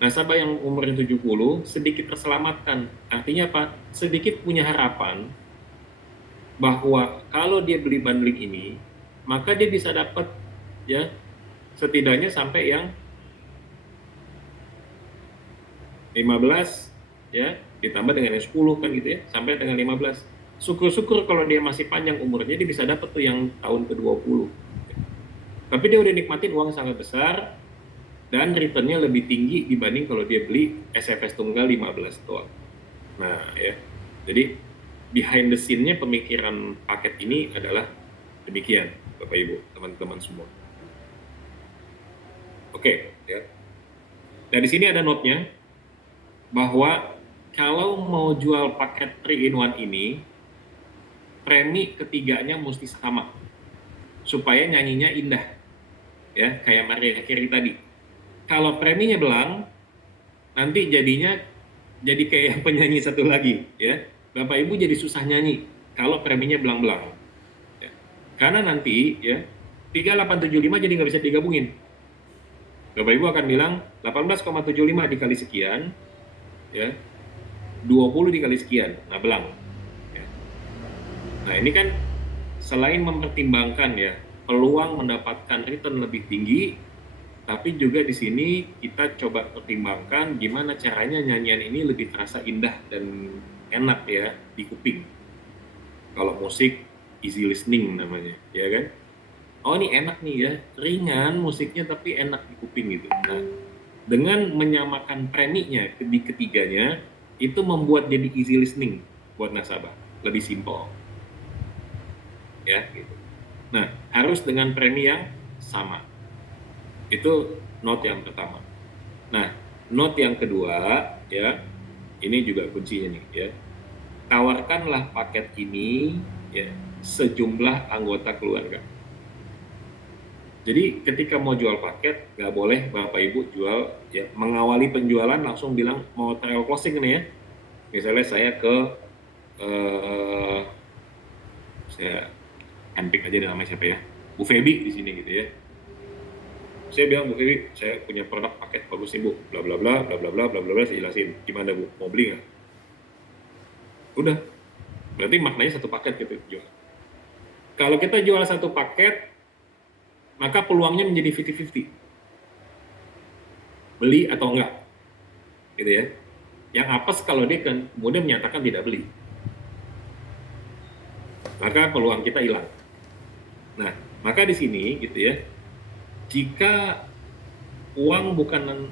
Nasabah yang umurnya 70 sedikit terselamatkan. Artinya apa? Sedikit punya harapan bahwa kalau dia beli bundling ini, maka dia bisa dapat ya setidaknya sampai yang 15 ya, ditambah dengan yang 10 kan gitu ya, sampai dengan 15. Syukur-syukur kalau dia masih panjang umurnya, dia bisa dapat tuh yang tahun ke-20. Tapi dia udah nikmatin uang sangat besar, dan returnnya lebih tinggi dibanding kalau dia beli SFS tunggal 15 doang. Nah ya, jadi behind the scene-nya pemikiran paket ini adalah demikian, Bapak Ibu, teman-teman semua. Oke, ya. Nah di sini ada note-nya bahwa kalau mau jual paket 3 in 1 ini, premi ketiganya mesti sama supaya nyanyinya indah, ya kayak Maria Carey tadi. Kalau preminya belang, nanti jadinya jadi kayak penyanyi satu lagi, ya. Bapak Ibu jadi susah nyanyi kalau preminya belang-belang. Ya. Karena nanti ya 3875 jadi nggak bisa digabungin. Bapak Ibu akan bilang 18,75 dikali sekian, ya 20 dikali sekian, nah belang. Ya. Nah ini kan selain mempertimbangkan ya peluang mendapatkan return lebih tinggi, tapi juga di sini kita coba pertimbangkan gimana caranya nyanyian ini lebih terasa indah dan enak ya di kuping. Kalau musik easy listening namanya, ya kan? Oh ini enak nih ya, ringan musiknya tapi enak di kuping gitu. Nah, dengan menyamakan preminya di ketiganya, itu membuat jadi easy listening buat nasabah, lebih simpel, ya gitu. Nah, harus dengan premi yang sama. Itu note yang pertama. Nah, note yang kedua, ya, ini juga kuncinya nih, ya. Tawarkanlah paket ini, ya, sejumlah anggota keluarga. Jadi ketika mau jual paket, nggak boleh Bapak Ibu jual, ya, mengawali penjualan langsung bilang mau trial closing nih ya. Misalnya saya ke, saya handpick aja namanya siapa ya, Bu Febi di sini gitu ya. Saya bilang, Bu Febi, saya punya produk paket bagus nih Bu, bla bla bla bla bla bla bla bla, saya jelasin gimana Bu, mau beli nggak? Udah, berarti maknanya satu paket gitu jual. Kalau kita jual satu paket, maka peluangnya menjadi 50-50. Beli atau enggak, gitu ya. Yang apes kalau dia kan kemudian menyatakan tidak beli, maka peluang kita hilang. Nah, maka di sini gitu ya, jika uang bukan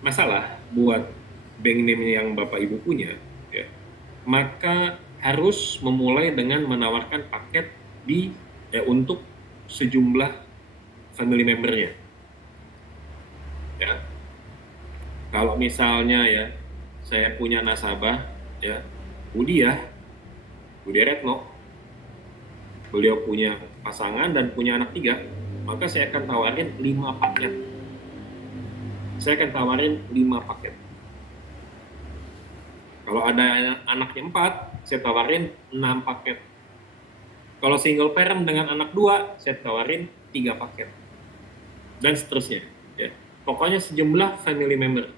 masalah buat bank name yang Bapak Ibu punya, ya, maka harus memulai dengan menawarkan paket untuk sejumlah family membernya. Ya, kalau misalnya ya saya punya nasabah ya Budi Retno, beliau punya pasangan dan punya anak 3, maka saya akan tawarin 5 paket. Saya akan tawarin 5 paket. Kalau ada anaknya 4, saya tawarin 6 paket. Kalau single parent dengan anak 2, saya tawarin 3 paket. Dan seterusnya. Ya. Pokoknya sejumlah family member.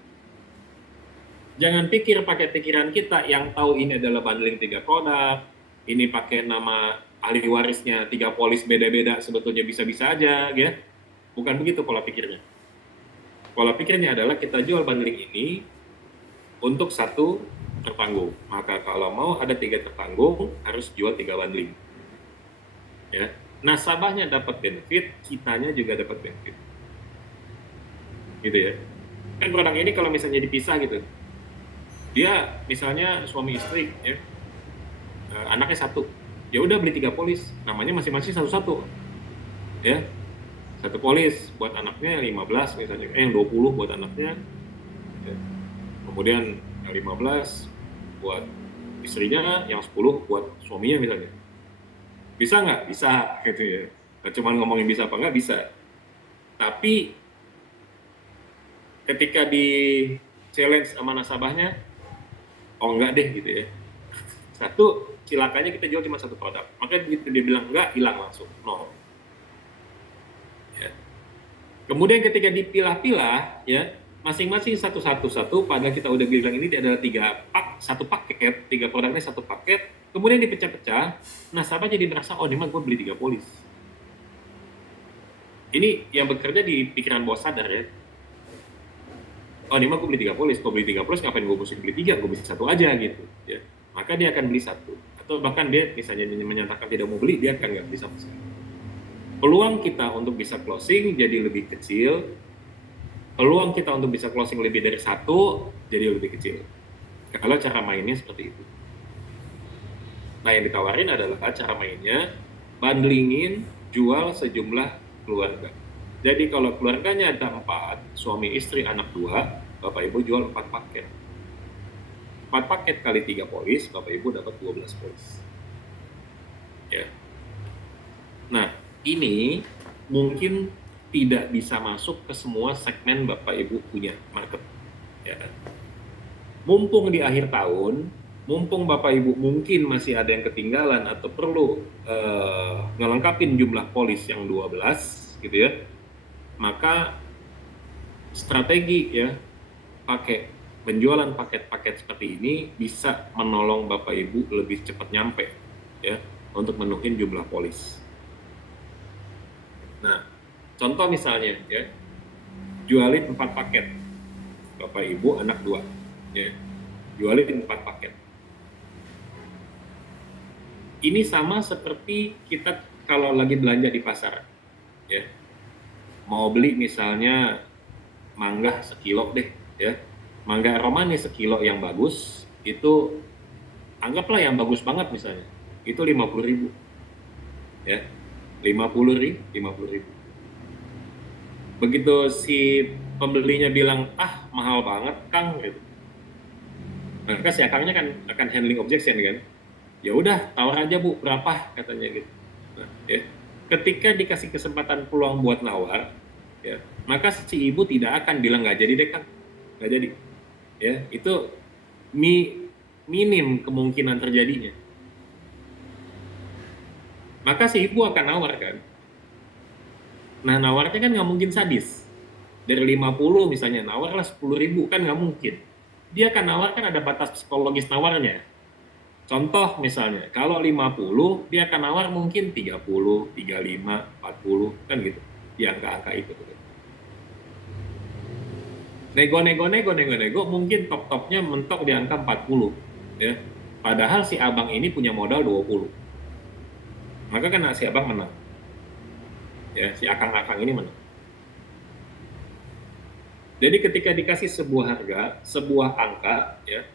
Jangan pikir pakai pikiran kita yang tahu ini adalah bundling 3 produk, ini pakai nama ahli warisnya 3 polis beda-beda, sebetulnya bisa-bisa aja, ya. Bukan begitu pola pikirnya. Pola pikirnya adalah kita jual bundling ini untuk 1 tertanggung. Maka kalau mau ada 3 tertanggung, harus jual 3 bundling. Ya. Nasabahnya dapat benefit, kitanya juga dapat benefit. Gitu ya. Kan produk ini kalau misalnya dipisah gitu, dia misalnya suami istri ya, anaknya 1, ya udah beli 3 polis, namanya masing-masing 1-1 ya, 1 polis buat anaknya 15 misalnya, yang 20 buat anaknya ya. Kemudian yang 15 buat istrinya, yang 10 buat suaminya misalnya. Bisa nggak? Bisa gitu ya. Nah, cuman ngomongin bisa apa nggak, bisa. Tapi ketika di challenge sama nasabahnya, oh enggak deh gitu ya. 1, cilakanya kita jual cuma 1 produk. Maka begitu dia bilang enggak, hilang langsung, 0. Ya. Kemudian ketika dipilah-pilah, ya masing-masing 1-1, padahal kita udah bilang ini adalah 1 paket, 3 produknya 1 paket, kemudian dipecah-pecah, nasabah jadi merasa, oh ini mah gue beli 3 polis. Ini yang bekerja di pikiran bawah sadar ya. Oh ini mah gue beli 3 polis, kalau beli 3 polis ngapain gue mesti beli 3, gue bisa 1 aja gitu ya. Maka dia akan beli 1, atau bahkan dia misalnya menyatakan tidak mau beli, dia akan nggak beli sama sekali. Peluang kita untuk bisa closing jadi lebih kecil, peluang kita untuk bisa closing lebih dari 1 jadi lebih kecil kalau cara mainnya seperti itu. Nah yang ditawarin adalah cara mainnya bundlingin, jual sejumlah keluarga. Jadi kalau keluarganya ada 4, suami istri anak 2, Bapak Ibu jual 4 paket. 4 paket kali 3 polis, Bapak Ibu dapat 12 polis. Ya. Nah, ini mungkin tidak bisa masuk ke semua segmen Bapak Ibu punya market. Ya. Mumpung di akhir tahun, mumpung Bapak Ibu mungkin masih ada yang ketinggalan atau perlu ngelengkapin jumlah polis yang 12 gitu ya, maka strategi ya pakai penjualan paket-paket seperti ini bisa menolong Bapak Ibu lebih cepat nyampe ya untuk menuhin jumlah polis. Nah, contoh misalnya ya, jualin 4 paket Bapak Ibu anak 2 ya, jualin 4 paket. Ini sama seperti kita kalau lagi belanja di pasar, ya. Mau beli misalnya mangga sekilo deh, ya. Mangga romani sekilo yang bagus, itu anggaplah yang bagus banget misalnya, itu 50.000, ya. 50.000. Begitu si pembelinya bilang, ah mahal banget Kang, gitu. Maka si akangnya kan akan handling objection kan. Ya udah tawar aja Bu, berapa katanya gitu. Nah, ya. Ketika dikasih kesempatan peluang buat nawar, ya, maka si ibu tidak akan bilang nggak jadi deh Kang, nggak jadi. Ya, itu minim kemungkinan terjadinya. Maka si ibu akan nawar kan. Nah nawarnya kan nggak mungkin sadis. Dari 50 misalnya nawarlah 10.000 kan nggak mungkin. Dia akan nawarkan ada batas psikologis nawarnya. Contoh misalnya, kalau 50, dia akan nawar mungkin 30, 35, 40, kan gitu. Di angka-angka itu. Nego, mungkin top-topnya mentok di angka 40. Ya. Padahal si abang ini punya modal 20. Maka kan si abang menang. Ya, si akang-akang ini menang. Jadi ketika dikasih sebuah harga, sebuah angka, ya,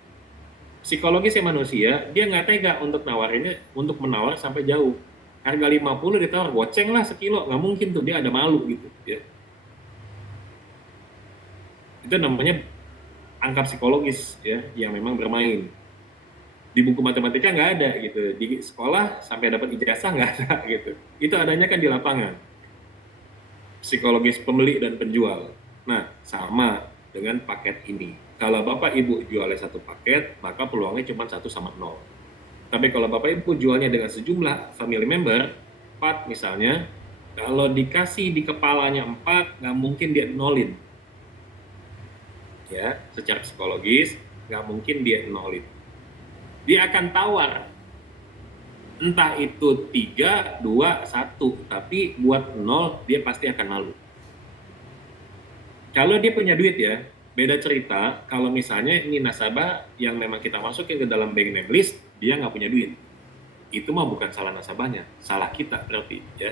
psikologisnya manusia, dia nggak tega untuk nawarinnya, untuk menawar sampai jauh. Harga 50 ditawar, goceng lah sekilo, nggak mungkin tuh, dia ada malu gitu. Ya. Itu namanya angka psikologis ya, yang memang bermain. Di buku matematika nggak ada gitu, di sekolah sampai dapat ijazah nggak ada gitu. Itu adanya kan di lapangan. Psikologis pembeli dan penjual. Nah, sama dengan paket ini. Kalau Bapak Ibu jualnya satu paket, maka peluangnya cuma 1/0. Tapi kalau Bapak Ibu jualnya dengan sejumlah family member, 4 misalnya, kalau dikasih di kepalanya 4, nggak mungkin dia nolin. Ya, secara psikologis, nggak mungkin dia nolin. Dia akan tawar. Entah itu 3, 2, 1, tapi buat 0, dia pasti akan malu. Kalau dia punya duit ya, beda cerita kalau misalnya ini nasabah yang memang kita masukin ke dalam bank name list, dia nggak punya duit. Itu mah bukan salah nasabahnya, salah kita berarti ya.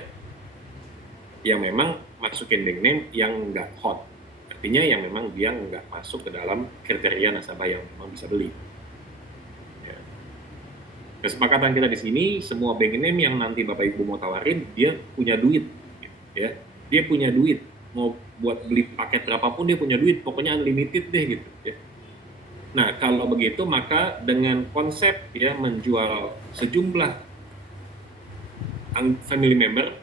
Yang memang masukin bank name yang nggak hot. Artinya yang memang dia nggak masuk ke dalam kriteria nasabah yang memang bisa beli. Ya. Kesepakatan kita di sini, semua bank name yang nanti Bapak Ibu mau tawarin, dia punya duit. Ya. Dia punya duit. Mau buat beli paket berapapun dia punya duit, pokoknya unlimited deh gitu ya. Nah kalau begitu maka dengan konsep ya menjual sejumlah family member,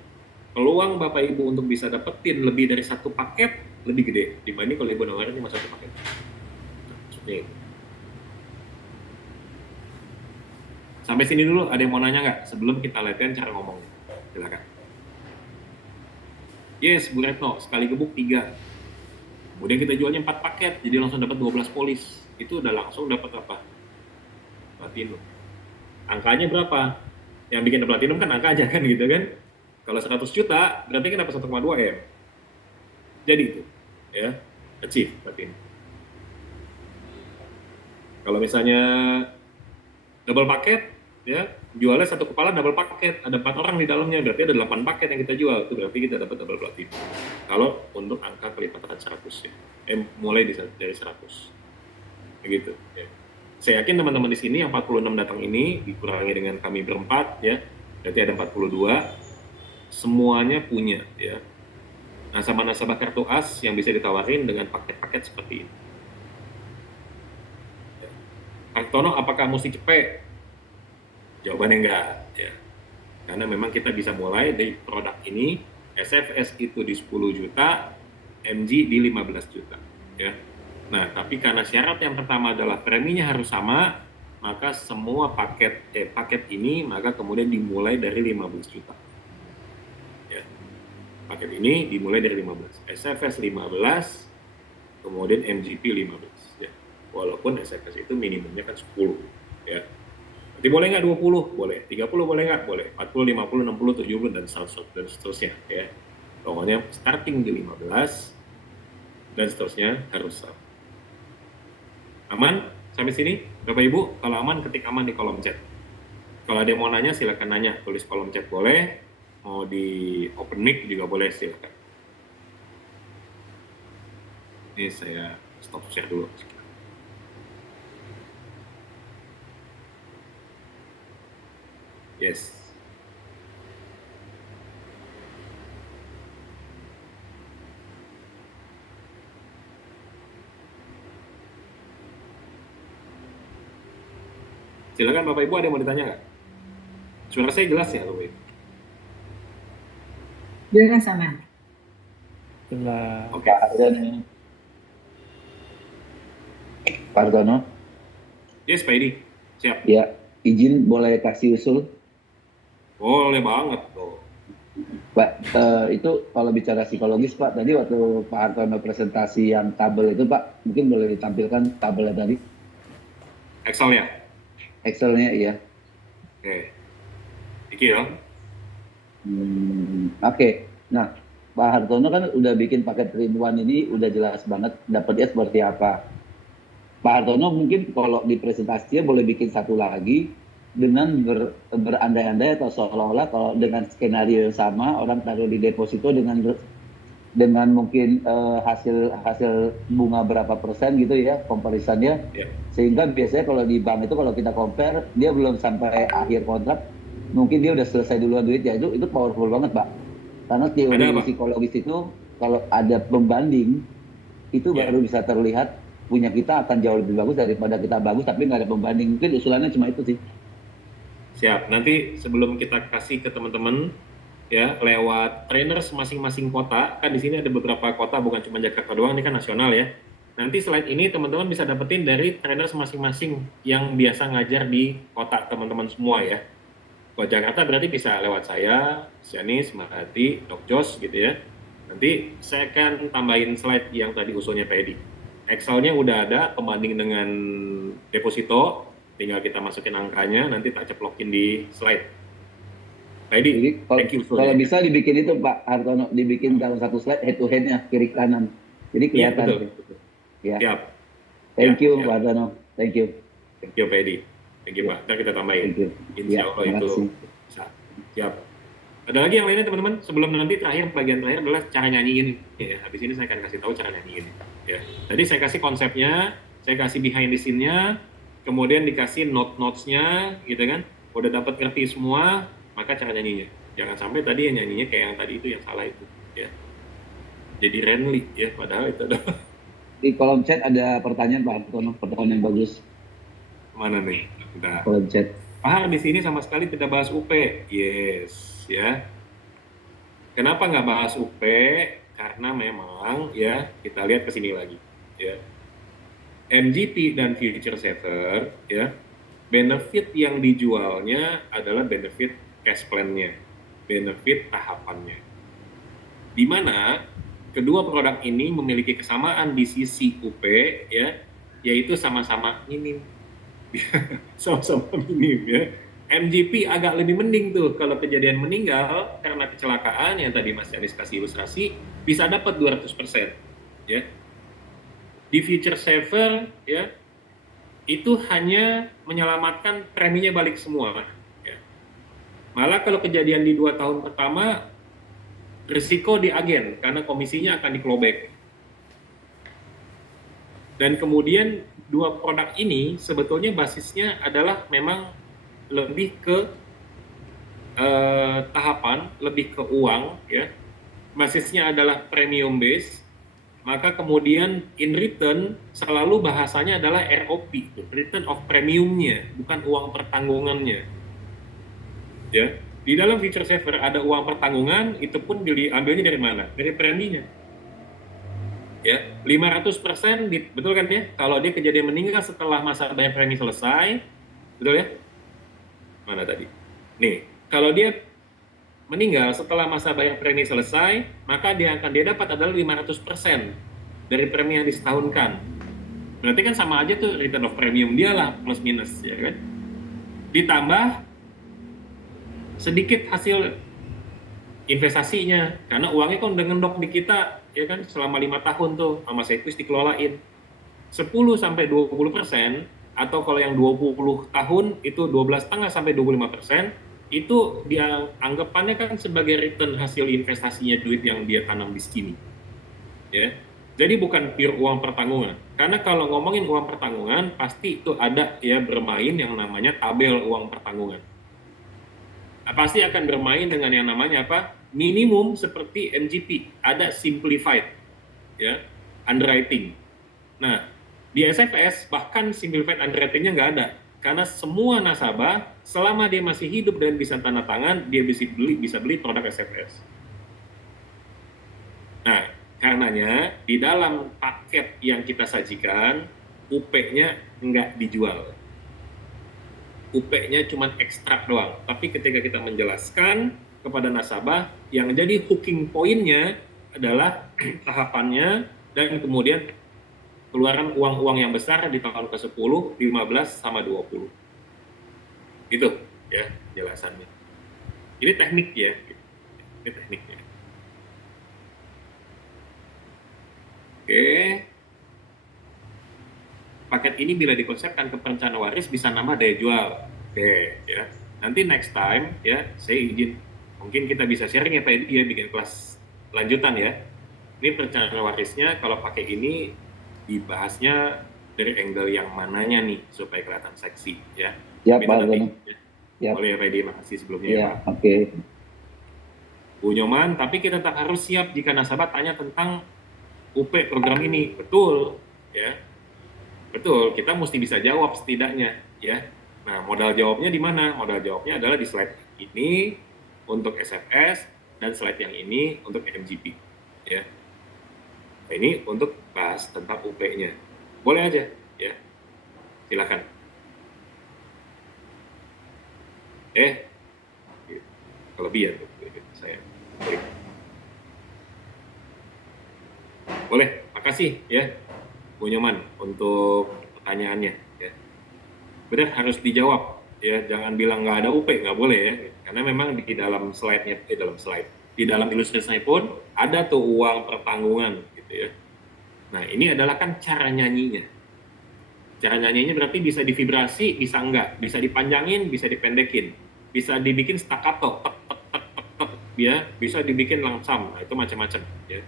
peluang Bapak Ibu untuk bisa dapetin lebih dari satu paket lebih gede dibanding kalau Ibu nawarin cuma satu paket. Nah, maksudnya itu. Sampai sini dulu, ada yang mau nanya nggak sebelum kita latihan cara ngomong? Silakan. Yes, Bu Retno, sekali gebuk 3. Kemudian kita jualnya 4 paket, jadi langsung dapat 12 polis. Itu udah langsung dapat apa? Platinum. Angkanya berapa? Yang bikin platinum kan angka aja kan gitu kan. Kalau 100 juta, berarti kan dapat 1,2 M. Jadi itu, ya, achieve platinum. Kalau misalnya double paket, ya, jualnya satu kepala double paket, ada 4 orang di dalamnya, berarti ada 8 paket yang kita jual, itu berarti kita dapat double platinum. Kalau untuk angka kelipatan 100 ya, mulai dari 100, begitu. Ya. Saya yakin teman-teman di sini yang 46 datang ini dikurangi dengan kami berempat, ya, berarti ada 42, semuanya punya, ya. Nasabah-nasabah kartu as yang bisa ditawarin dengan paket-paket seperti ini. Ya. Kartono, apakah mesti cepet? Jawabannya enggak, ya. Karena memang kita bisa mulai dari produk ini, SFS itu di 10 juta, MG di 15 juta, ya. Nah, tapi karena syarat yang pertama adalah preminya harus sama, maka semua paket ini maka kemudian dimulai dari 15 juta. Ya. Paket ini dimulai dari 15. SFS 15, kemudian MGP 15, ya. Walaupun SFS itu minimumnya kan 10, ya. Jadi boleh nggak 20? Boleh. 30 boleh nggak? Boleh. 40, 50, 60, 70, dan seterusnya. Ya. Pokoknya starting di 15, dan seterusnya harus sama. Aman? Sampai sini? Bapak Ibu, kalau aman, ketik aman di kolom chat. Kalau ada yang mau nanya silakan nanya, tulis kolom chat boleh, mau di open mic juga boleh, silakan. Ini saya stop share dulu. Yes. Silakan Bapak Ibu, ada yang mau ditanya nggak? Suara saya jelas ya Bapak Ibu? Jelas aman. Jelas. Oke. Pak Hartono, Yes Pak Edi, siap. ya izin boleh kasih usul, Boleh banget tuh. Pak. Itu kalau bicara psikologis Pak, tadi waktu Pak Hartono presentasi yang tabel itu Pak, mungkin boleh ditampilkan tabelnya tadi, Excel ya? Excelnya iya. Oke. Iki ya. Oke. Nah, Pak Hartono kan udah bikin paket 3-in-1 ini udah jelas banget dapatnya seperti apa. Pak Hartono mungkin kalau di presentasinya boleh bikin satu lagi dengan berandai-andai atau seolah-olah kalau dengan skenario yang sama orang taruh di deposito dengan mungkin hasil bunga berapa persen gitu ya comparisonnya, Ya. sehingga biasanya kalau di bank itu kalau kita compare dia belum sampai akhir kontrak mungkin dia udah selesai duluan duitnya. Itu powerful banget Pak, karena teori Ada apa? psikologis itu kalau ada pembanding itu Ya. baru bisa terlihat punya kita akan jauh lebih bagus daripada kita bagus tapi nggak ada pembanding. Mungkin usulannya cuma itu sih. Siap. Nanti sebelum kita kasih ke teman-teman ya lewat trainers masing-masing kota, kan di sini ada beberapa kota bukan cuma Jakarta doang, ini kan nasional ya. Nanti slide ini teman-teman bisa dapetin dari trainers masing-masing yang biasa ngajar di kota teman-teman semua ya. Kalau Jakarta berarti bisa lewat saya, Sianis, Mahati, Dok Jos gitu ya. Nanti saya akan tambahin slide yang tadi usulnya Pak Edi. Excelnya udah ada pembanding dengan deposito, tinggal kita masukin angkanya, nanti tak ceplokin di slide. Pak Edi, Jadi thank you kalau usulnya. bisa dibikin itu Pak Hartono, dibikin dalam satu slide head to headnya kiri kanan. Jadi Iya, kelihatan. betul. Ya. Siap. Thank Ya, you siap. Pak Hartono. Thank you. Thank you Pak Edi. Thank you Pak. Ntar kita tambahin. Thank you. Insya Ya, Allah terima itu kasih. bisa. Siap. Ada lagi yang lainnya teman-teman? Sebelum nanti bagian terakhir adalah cara nyanyiin. Ya, habis ini saya akan kasih tahu cara nyanyiin. Ya. Tadi saya kasih konsepnya, saya kasih behind the scene-nya, kemudian dikasih notes-nya, gitu kan. Udah dapat ngerti semua, maka cara nyanyinya. Jangan sampai tadi yang nyanyinya kayak yang tadi itu yang salah itu. Ya. Jadi Renly ya, padahal itu adalah Di kolom chat ada pertanyaan Pak Hartono, pertanyaan yang bagus. mana nih? Bentar. Kolom chat. Pak Har di sini sama sekali tidak bahas UP. Yes, ya. Kenapa nggak bahas UP? Karena memang ya kita lihat ke sini lagi, ya. MGP dan Future Saver, ya. Benefit yang dijualnya adalah benefit cash plan-nya, benefit tahapannya. Di mana kedua produk ini memiliki kesamaan di sisi UP, ya, yaitu sama-sama minim. Sama-sama minim ya. MGP agak lebih mending tuh kalau kejadian meninggal karena kecelakaan yang tadi Mas Yanis kasih ilustrasi bisa dapat 200% ya. Di Future Saver ya itu hanya menyelamatkan preminya balik semua ya. Malah kalau kejadian di 2 tahun pertama risiko di agen karena komisinya akan diklobek. Dan kemudian dua produk ini sebetulnya basisnya adalah memang lebih ke tahapan, lebih ke uang ya. Basisnya adalah premium base, maka kemudian in return selalu bahasanya adalah ROP, return of premiumnya, bukan uang pertanggungannya. Ya, di dalam Future Saver ada uang pertanggungan, itu pun diambilnya dari mana? Dari preminya. Ya, 500% betul kan ya? Kalau dia kejadian meninggal setelah masa bayar premi selesai, betul ya? Mana tadi? Nih, kalau dia meninggal setelah masa bayar premi selesai, maka dia dapat adalah 500% dari premi yang disetahunkan. Berarti kan sama aja tuh return of premium dia lah plus minus ya kan? Ditambah sedikit hasil investasinya karena uangnya kan udah ngendok di kita ya kan selama 5 tahun tuh sama Sequis dikelolain. 10-20% atau kalau yang 20 tahun itu 12,5 sampai 25%, itu dia anggapannya kan sebagai return hasil investasinya duit yang dia tanam di sini. Ya. Jadi bukan pure uang pertanggungan. Karena kalau ngomongin uang pertanggungan, pasti itu ada ya bermain yang namanya tabel uang pertanggungan. Nah, pasti akan bermain dengan yang namanya apa? Minimum seperti MGP, ada simplified ya, underwriting. Nah, di SFS bahkan simplified underwriting-nya nggak ada. Karena semua nasabah selama dia masih hidup dan bisa tanda tangan, dia bisa beli produk SFS. Nah, karenanya di dalam paket yang kita sajikan, UP-nya nggak dijual. UP-nya cuma ekstrak doang. Tapi ketika kita menjelaskan kepada nasabah, yang jadi hooking point-nya adalah tahapannya dan kemudian keluaran uang-uang yang besar di tahun ke-10, 15, sama 20. Itu ya jelasannya. Ini teknik ya. Ini tekniknya. Oke. Paket ini bila dikonsepkan ke perencana waris bisa nambah daya jual. Oke, ya. Nanti next time ya, saya izin mungkin kita bisa sharing ya Pak Edi ya, bikin kelas lanjutan ya. Ini perencana warisnya kalau pakai ini dibahasnya dari angle yang mananya nih supaya kelihatan seksi ya. Ya, Tapi Pak nanti, Artono. ya. Boleh ya Pak Edi, makasih sebelumnya Ya, ya Pak. oke. Bu Nyoman, tapi kita tetap harus siap jika nasabah tanya tentang UP program ini. Betul, ya. Betul, kita mesti bisa jawab setidaknya, ya. Nah, modal jawabnya di mana? Modal jawabnya adalah di slide ini untuk SFS dan slide yang ini untuk MGP, ya. Nah, ini untuk bahas tentang UP-nya. Boleh aja, ya. Silakan. Kelebihan saya. Boleh, makasih ya Bu Nyoman untuk pertanyaannya ya. Benar harus dijawab ya, jangan bilang nggak ada UP, nggak boleh ya, karena memang di dalam slide-nya, di dalam ilustrasinya pun ada tuh uang pertanggungan gitu ya. Nah ini adalah kan cara nyanyinya. Cara nyanyinya berarti bisa divibrasi, bisa enggak, bisa dipanjangin, bisa dipendekin, bisa dibikin staccato, tek tek tek tek tek ya, bisa dibikin langsam, nah, itu macam-macam ya.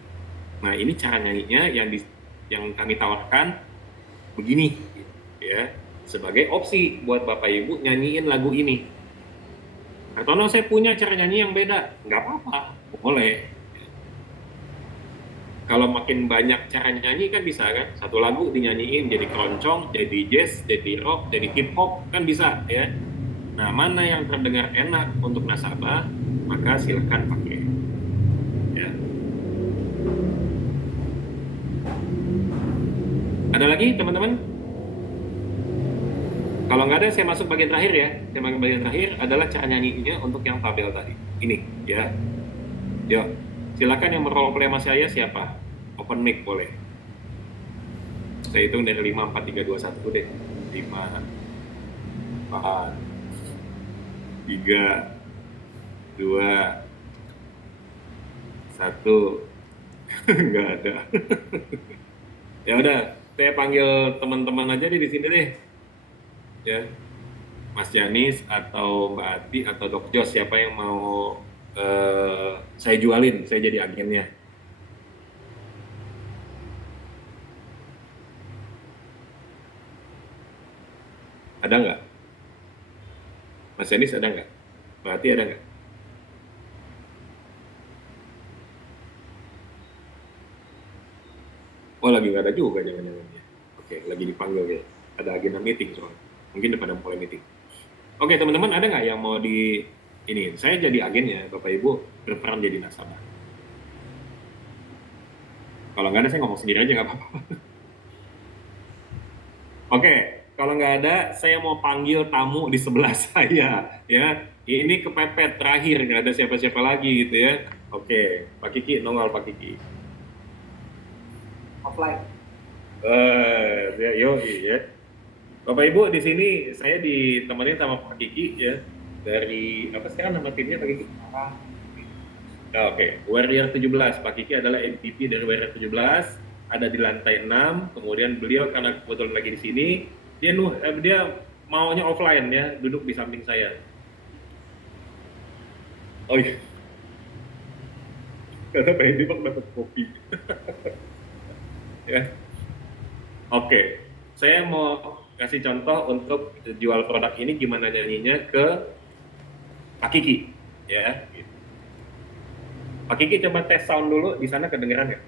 Nah ini cara nyanyinya yang kami tawarkan begini ya, sebagai opsi buat Bapak Ibu nyanyiin lagu ini. Atau saya punya cara nyanyi yang beda, nggak apa-apa, boleh. Kalau makin banyak cara nyanyi kan bisa kan, satu lagu dinyanyiin jadi keroncong, jadi jazz, jadi rock, jadi hip hop kan bisa ya. Nah mana yang terdengar enak untuk nasabah, maka silakan pakai ya. Ada lagi teman-teman? Kalau nggak ada, saya masuk bagian terakhir ya. Bagian terakhir adalah cara nyanyinya untuk yang tabel tadi. Ini ya. Yuk, silakan yang merole play sama saya siapa? Open mic boleh. Saya hitung dari 5, 4, 3, 2, 1 deh. 5, 4, 3, 2, 1. Nggak ada. Ya udah, saya panggil teman-teman aja di sini deh. Ya, Mas Janis atau Mbak Ati atau Dok Jos, siapa yang mau saya jualin, saya jadi agennya. Ada nggak? Mas Janis ada nggak? Mbak Ati ada nggak? Oh lagi nggak ada juga jangan-jangan ya. Oke, lagi dipanggil ya. Ada agenda meeting soalnya. Mungkin udah pada mulai meeting. Oke teman-teman, ada nggak yang mau di ini? Saya jadi agennya, Bapak Ibu berperan jadi nasabah. Kalau nggak ada saya ngomong sendiri aja nggak apa-apa. Oke, kalau nggak ada saya mau panggil tamu di sebelah saya ya. Ini kepepet terakhir, nggak ada siapa-siapa lagi gitu ya. Oke, Pak Kiki, nongol Pak Kiki. Offline. Ya. Bapak Ibu di sini saya ditemani sama Pak Kiki ya, dari apa sekarang nama timnya Pak Kiki? Oke, Warrior 17. Pak Kiki adalah MVP dari Warrior 17, ada di lantai 6. Kemudian beliau karena kebetulan lagi di sini, Dia maunya offline ya, duduk di samping saya. Oh iya, karena pengen Dipak dapat kopi. Ya, oke. Saya mau kasih contoh untuk jual produk ini gimana nyanyinya ke Pak Kiki, ya. Pak Kiki coba tes sound dulu, di sana kedengeran nggak?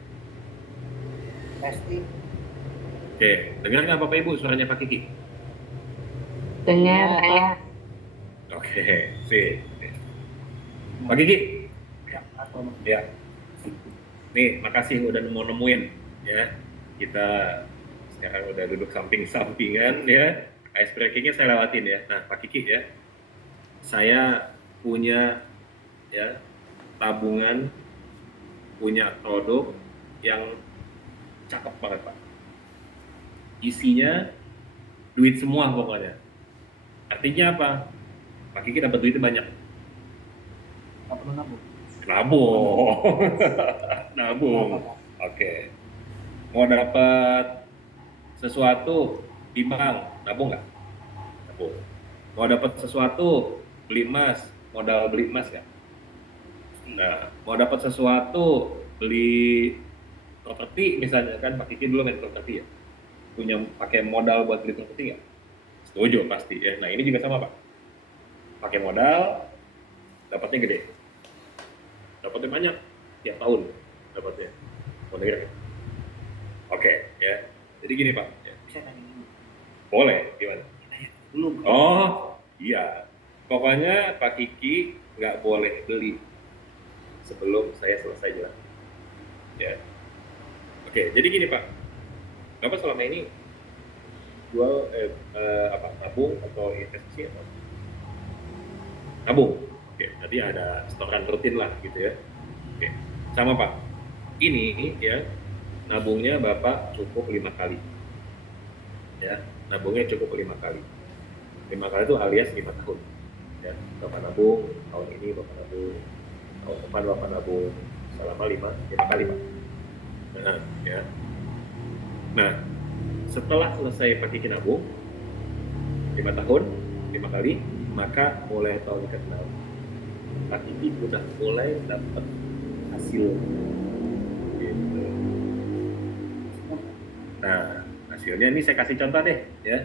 Testing. Oke, dengar nggak Bapak Ibu suaranya Pak Kiki? Dengar, Pak. Oke, sip. Pak Kiki, ya. Nih, makasih udah mau nemuin, ya. Kita sekarang udah duduk samping-sampingan, ya. Ice breakingnya saya lewatin ya. Nah, Pak Kiki ya, saya punya ya tabungan, punya produk yang cakep banget Pak. Isinya duit semua pokoknya. Artinya apa? Pak Kiki dapat duitnya banyak. Nggak perlu nabung. Nabung. Nabung. Oke. Mau dapat sesuatu di bank, nabung nggak? Nabung. Mau dapat sesuatu, beli emas, modal beli emas nggak? Nah, mau dapat sesuatu, beli properti misalnya kan, Pak Kiki dulu main properti ya, punya pakai modal buat beli properti nggak? Setuju pasti ya. Nah ini juga sama Pak, pakai modal, dapatnya gede, dapatnya banyak tiap tahun dapatnya. Mau denger nggak? Oke ya. Jadi gini Pak, ya. Bisa nanya dulu. Boleh gimana? Nanya dulu. Oh iya, pokoknya Pak Kiki nggak boleh beli sebelum saya selesai jelas. Ya. Oke, jadi gini Pak, Bapak selama ini jual nabung atau investasi atau nabung? Oke, tadi ada setoran rutin lah gitu ya. Oke, sama Pak. Ini ya nabungnya Bapak cukup 5 kali. Ya, nabungnya cukup 5 kali. 5 kali itu alias 5 tahun. Ya, Bapak nabung tahun ini, Bapak nabung tahun depan, Bapak nabung selama 5 kali Pak. Nah, ya. Nah, setelah selesai Pak Kiki nabung 5 tahun, 5 kali, maka mulai tahun ke-6 Pak Kiki udah mulai dapat hasil. Gitu. Nah, hasilnya ini saya kasih contoh deh, ya.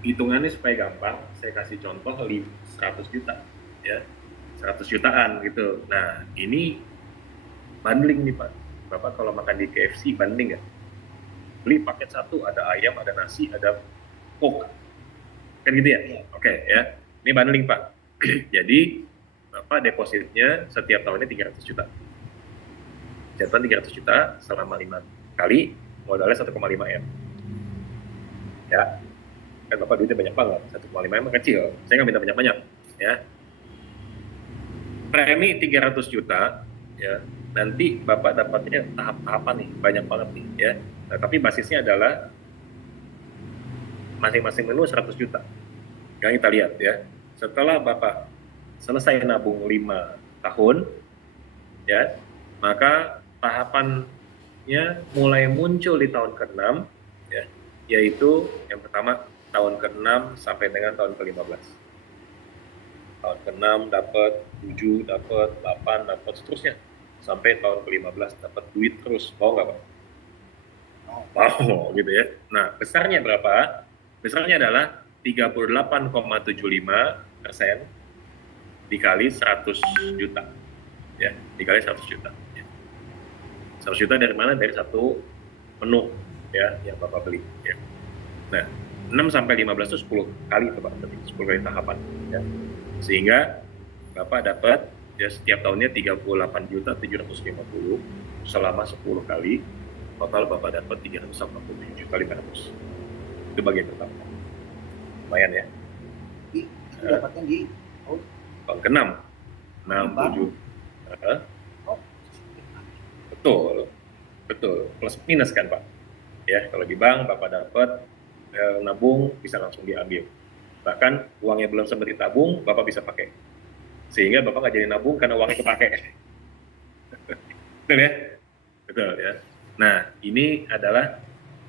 Hitungannya supaya gampang, saya kasih contoh 100 juta, ya. 100 jutaan gitu. Nah, ini bundling nih Pak. Bapak kalau makan di KFC bundling nggak? Beli paket satu, ada ayam, ada nasi, ada coke. Kan gitu ya? Iya. Oke ya. Ini bundling Pak. Jadi Bapak depositnya setiap tahunnya 300 juta. Setiap tahun 300 juta selama 5 kali, modalnya 1,5 M. Ya. Kan Bapak duitnya banyak banget, 1,5 M kecil. Saya nggak minta banyak-banyak. Ya. Premi 300 juta, ya. Nanti Bapak dapatnya tahap-tahapan nih, banyak banget nih ya. Nah, tapi basisnya adalah masing-masing menu 100 juta. Yang kita lihat ya. Setelah Bapak selesai nabung 5 tahun ya, maka tahapannya mulai muncul di tahun ke-6 ya, yaitu yang pertama tahun ke-6 sampai dengan tahun ke-15. Tahun ke-6 dapat, 7 dapat, 8 dapat, seterusnya sampai tahun ke-15 dapat duit terus. Mau nggak Pak? Mau gitu ya. Nah, besarnya berapa? Besarnya adalah 38,75% dikali 100 juta. Ya, dikali 100 juta. 100 juta dari mana? Dari satu menu ya yang Bapak beli ya. Nah, 6 sampai 15 itu 10 kali itu Pak, 10 kali tahapan ya. Sehingga Bapak dapat ya setiap tahunnya 38.750 selama 10 kali, total Bapak dapat 347.500. Itu bagian pertama. Lumayan ya. Itu dapatkan di Tahun ke-6. 6, 7. Betul. Betul. Plus minus kan Pak. Ya, kalau di bank Bapak dapat nabung bisa langsung diambil. Bahkan uangnya belum sempat ditabung, Bapak bisa pakai. Sehingga Bapak nggak jadi nabung karena uangnya kepake. Betul ya? Betul ya. Nah, ini adalah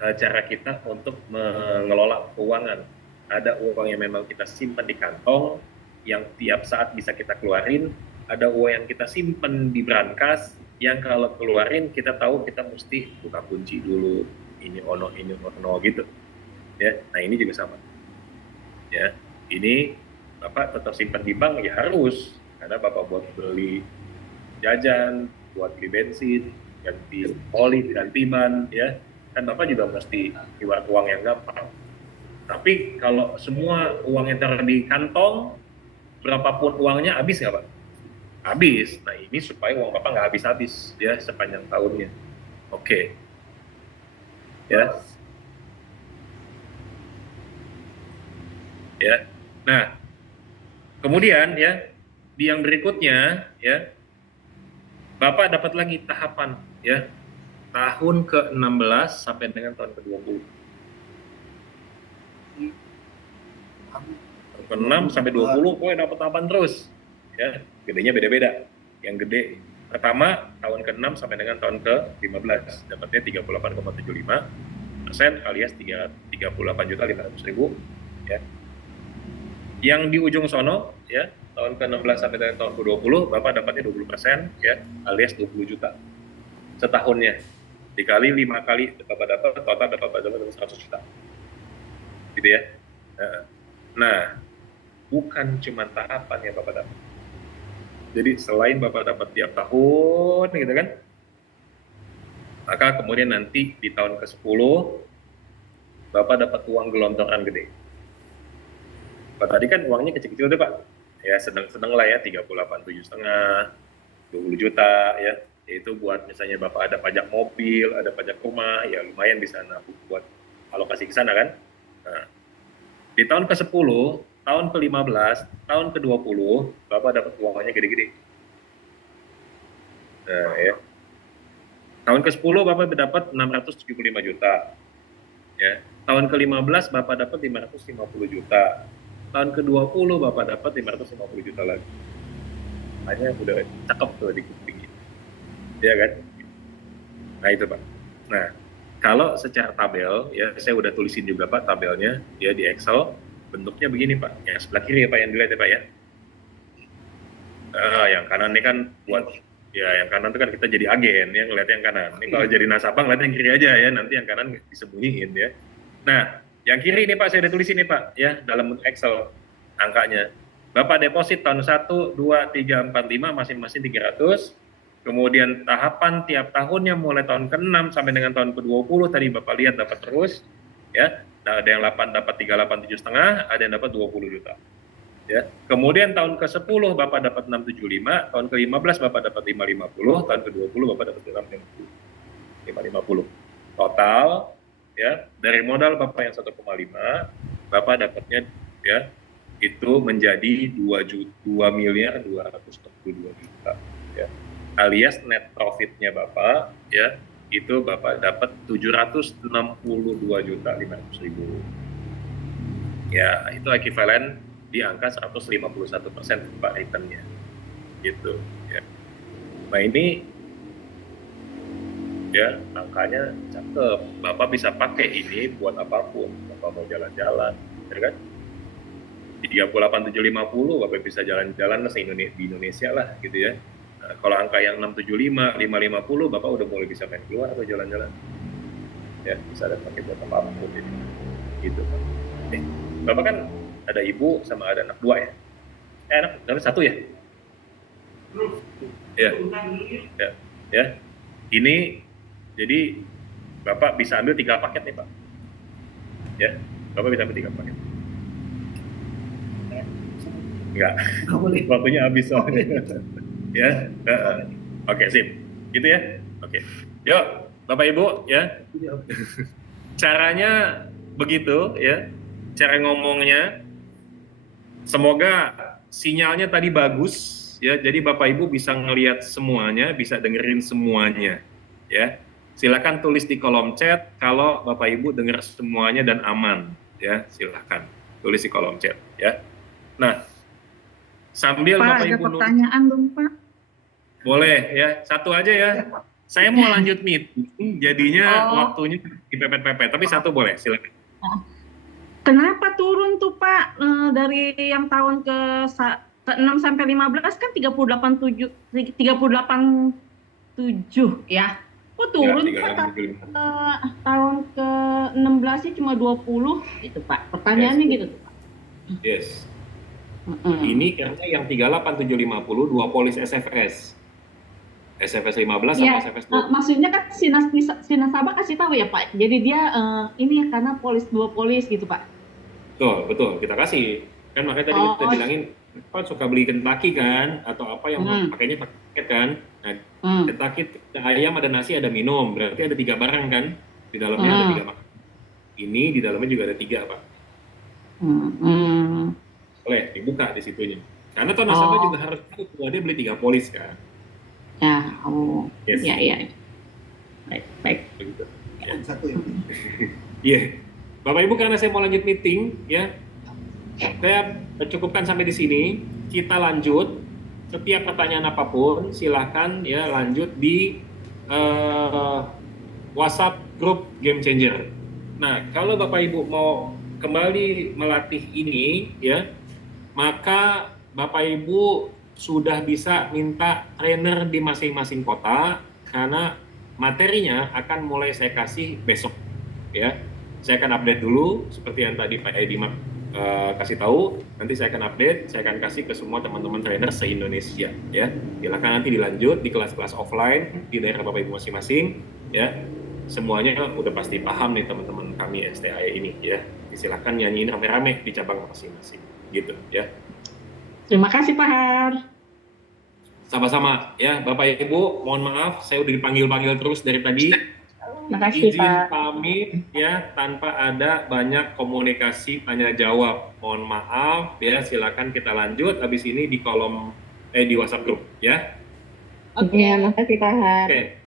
cara kita untuk mengelola keuangan. Ada uang yang memang kita simpan di kantong, yang tiap saat bisa kita keluarin. Ada uang yang kita simpan di brankas, yang kalau keluarin kita tahu kita mesti buka kunci dulu. Ini ono gitu. Ya, nah ini juga sama. Ya, ini Bapak tetap simpan di bank ya harus, karena Bapak buat beli jajan, buat beli bensin, ganti oli, ganti ban, ya kan Bapak juga mesti keluar uang yang gampang. Tapi kalau semua uang yang taruh di kantong, berapapun uangnya habis nggak Pak? Habis. Nah ini supaya uang Bapak nggak habis-habis ya sepanjang tahunnya. Oke. Ya. Ya. Nah, kemudian ya di yang berikutnya ya Bapak dapat lagi tahapan ya tahun ke-16 sampai dengan tahun ke-20. Tahun ke-6 sampai 20 pokoknya dapat tahapan terus. Ya, gedenya beda-beda. Yang gede pertama tahun ke-6 sampai dengan tahun ke-15 dapatnya 38,75% alias 38.500.000 ya. Yang di ujung sono ya tahun ke-16 sampai dengan tahun ke-20 Bapak dapatnya 20% ya alias 20 juta setahunnya dikali 5 kali Bapak dapat total Bapak dapat 100 juta gitu ya. Nah bukan cuma tahapan yang Bapak dapat, jadi selain Bapak dapat tiap tahun gitu kan, maka kemudian nanti di tahun ke-10 Bapak dapat uang gelontoran gede. Pak tadi kan uangnya kecil-kecil deh Pak, ya sedang lah ya 38,7,5, 20 juta ya, yaitu buat misalnya Bapak ada pajak mobil, ada pajak rumah, ya lumayan bisa nabung buat alokasi ke sana kan. Nah, di tahun ke-10, tahun ke-15, tahun ke-20, Bapak dapat uangnya gede-gede. Nah ya, tahun ke-10 Bapak dapat 675 juta, ya. Tahun ke-15 Bapak dapat 550 juta. Tahun ke-20 Bapak dapat 550 juta lagi. Hanya udah cakep tuh di kuping. Ya kan? Nah itu Pak. Nah, kalau secara tabel, ya saya udah tulisin juga Pak tabelnya, ya di Excel. Bentuknya begini Pak. Yang sebelah kiri ya Pak yang dilihat ya Pak ya. Yang kanan ini kan buat, ya yang kanan itu kan kita jadi agen, ya ngeliat yang kanan. Ini kalau jadi nasabah ngeliat yang kiri aja ya, nanti yang kanan disembunyiin ya. Nah, yang kiri ini Pak, saya udah tulisin nih Pak, ya dalam Excel angkanya. Bapak deposit tahun 1, 2, 3, 4, 5 masing-masing 300. Kemudian tahapan tiap tahunnya mulai tahun ke-6 sampai dengan tahun ke-20 tadi Bapak lihat dapat terus, ya. Nah, ada yang 8 dapat 38,7,5, ada yang dapat 20 juta. Ya. Kemudian tahun ke-10 Bapak dapat 675, tahun ke-15 Bapak dapat 550, tahun ke-20 Bapak dapat 550. Total ya dari modal Bapak yang 1,5 Bapak dapatnya ya itu menjadi 2.242 juta ya, alias net profitnya Bapak ya itu Bapak dapat 762.500.000 ya, itu ekuivalen di angka 151% Pak returnnya gitu ya. Nah ini ya angkanya cakep, Bapak bisa pakai ini buat apapun. Bapak mau jalan-jalan ya kan, di 38.750 Bapak bisa jalan-jalan di Indonesia lah gitu ya. Nah, kalau angka yang 675, 550 Bapak udah mulai bisa main keluar atau jalan-jalan ya, bisa ada pakai buat apapun jadi gitu Pak. Bapak kan ada ibu sama ada anak 2 ya, anak 1 ya. Ya ini jadi Bapak bisa ambil 3 paket nih Pak ya, Bapak bisa ambil 3 paket. Enggak, waktunya habis soalnya. Ya, oke sip gitu ya. Oke, yuk Bapak Ibu ya, caranya begitu ya, cara ngomongnya. Semoga sinyalnya tadi bagus ya, jadi Bapak Ibu bisa ngelihat semuanya, bisa dengerin semuanya ya. Silakan tulis di kolom chat kalau Bapak Ibu dengar semuanya dan aman ya, silakan tulis di kolom chat ya. Nah, sambil Pak, Bapak ada Ibu pertanyaan dong Pak. boleh ya, satu aja ya, Saya mau lanjut meeting, jadinya Oh. waktunya dipepet-pepet. Tapi satu boleh, silakan. Kenapa turun tuh Pak dari yang tahun ke 6 sampai 15 kan 38,7 ya. Kok turun Ya, Pak 38,75. tahun ke 16-nya cuma 20 itu Pak. Pertanyaannya gitu tuh Pak. Yes. Mm-mm. Ini karena yang 38750 dua polis SFS. SFS 15 sama Ya, SFS 20. maksudnya kan si nasabah kasih tahu ya Pak. Jadi dia ini karena dua polis gitu Pak. Betul. Kita kasih. Kan makanya tadi kita bilangin, Pak suka beli Kentucky kan? Atau apa yang pakainya paket kan? Nah, Kentucky ada ayam, ada nasi, ada minum. Berarti ada 3 barang kan? Di dalamnya ada 3 makanan. Ini di dalamnya juga ada 3 Pak. Boleh dibuka di situnya. Karena toh nasabah juga harus tahu bahwa dia beli 3 polis kan? Ya, Yes. ya. Baik. Begitu. Satu ya. Iya. Bapak Ibu, karena saya mau lanjut meeting, ya, saya cukupkan sampai di sini. Kita lanjut. Setiap pertanyaan apapun, silahkan ya lanjut di WhatsApp grup Game Changer. Nah, kalau Bapak Ibu mau kembali melatih ini, ya, maka Bapak Ibu sudah bisa minta trainer di masing-masing kota, karena materinya akan mulai saya kasih besok, ya. Saya akan update dulu seperti yang tadi Pak Edi kasih tahu. Nanti saya akan update, saya akan kasih ke semua teman-teman trainer se-Indonesia, ya. Silakan nanti dilanjut di kelas-kelas offline di daerah Bapak Ibu masing-masing, ya. Semuanya udah pasti paham nih teman-teman kami STAE ini, ya. Silakan nyanyiin rame-rame di cabang masing-masing, gitu, ya. Terima kasih Pak Har. Sama-sama, ya Bapak Ibu. Mohon maaf, saya udah dipanggil-panggil terus dari tadi. Terima kasih Izin Pak. pamit ya, tanpa ada banyak komunikasi tanya jawab. Mohon maaf ya, silakan kita lanjut habis ini di kolom di WhatsApp grup ya. Oke, makasih Pak Har. Oke.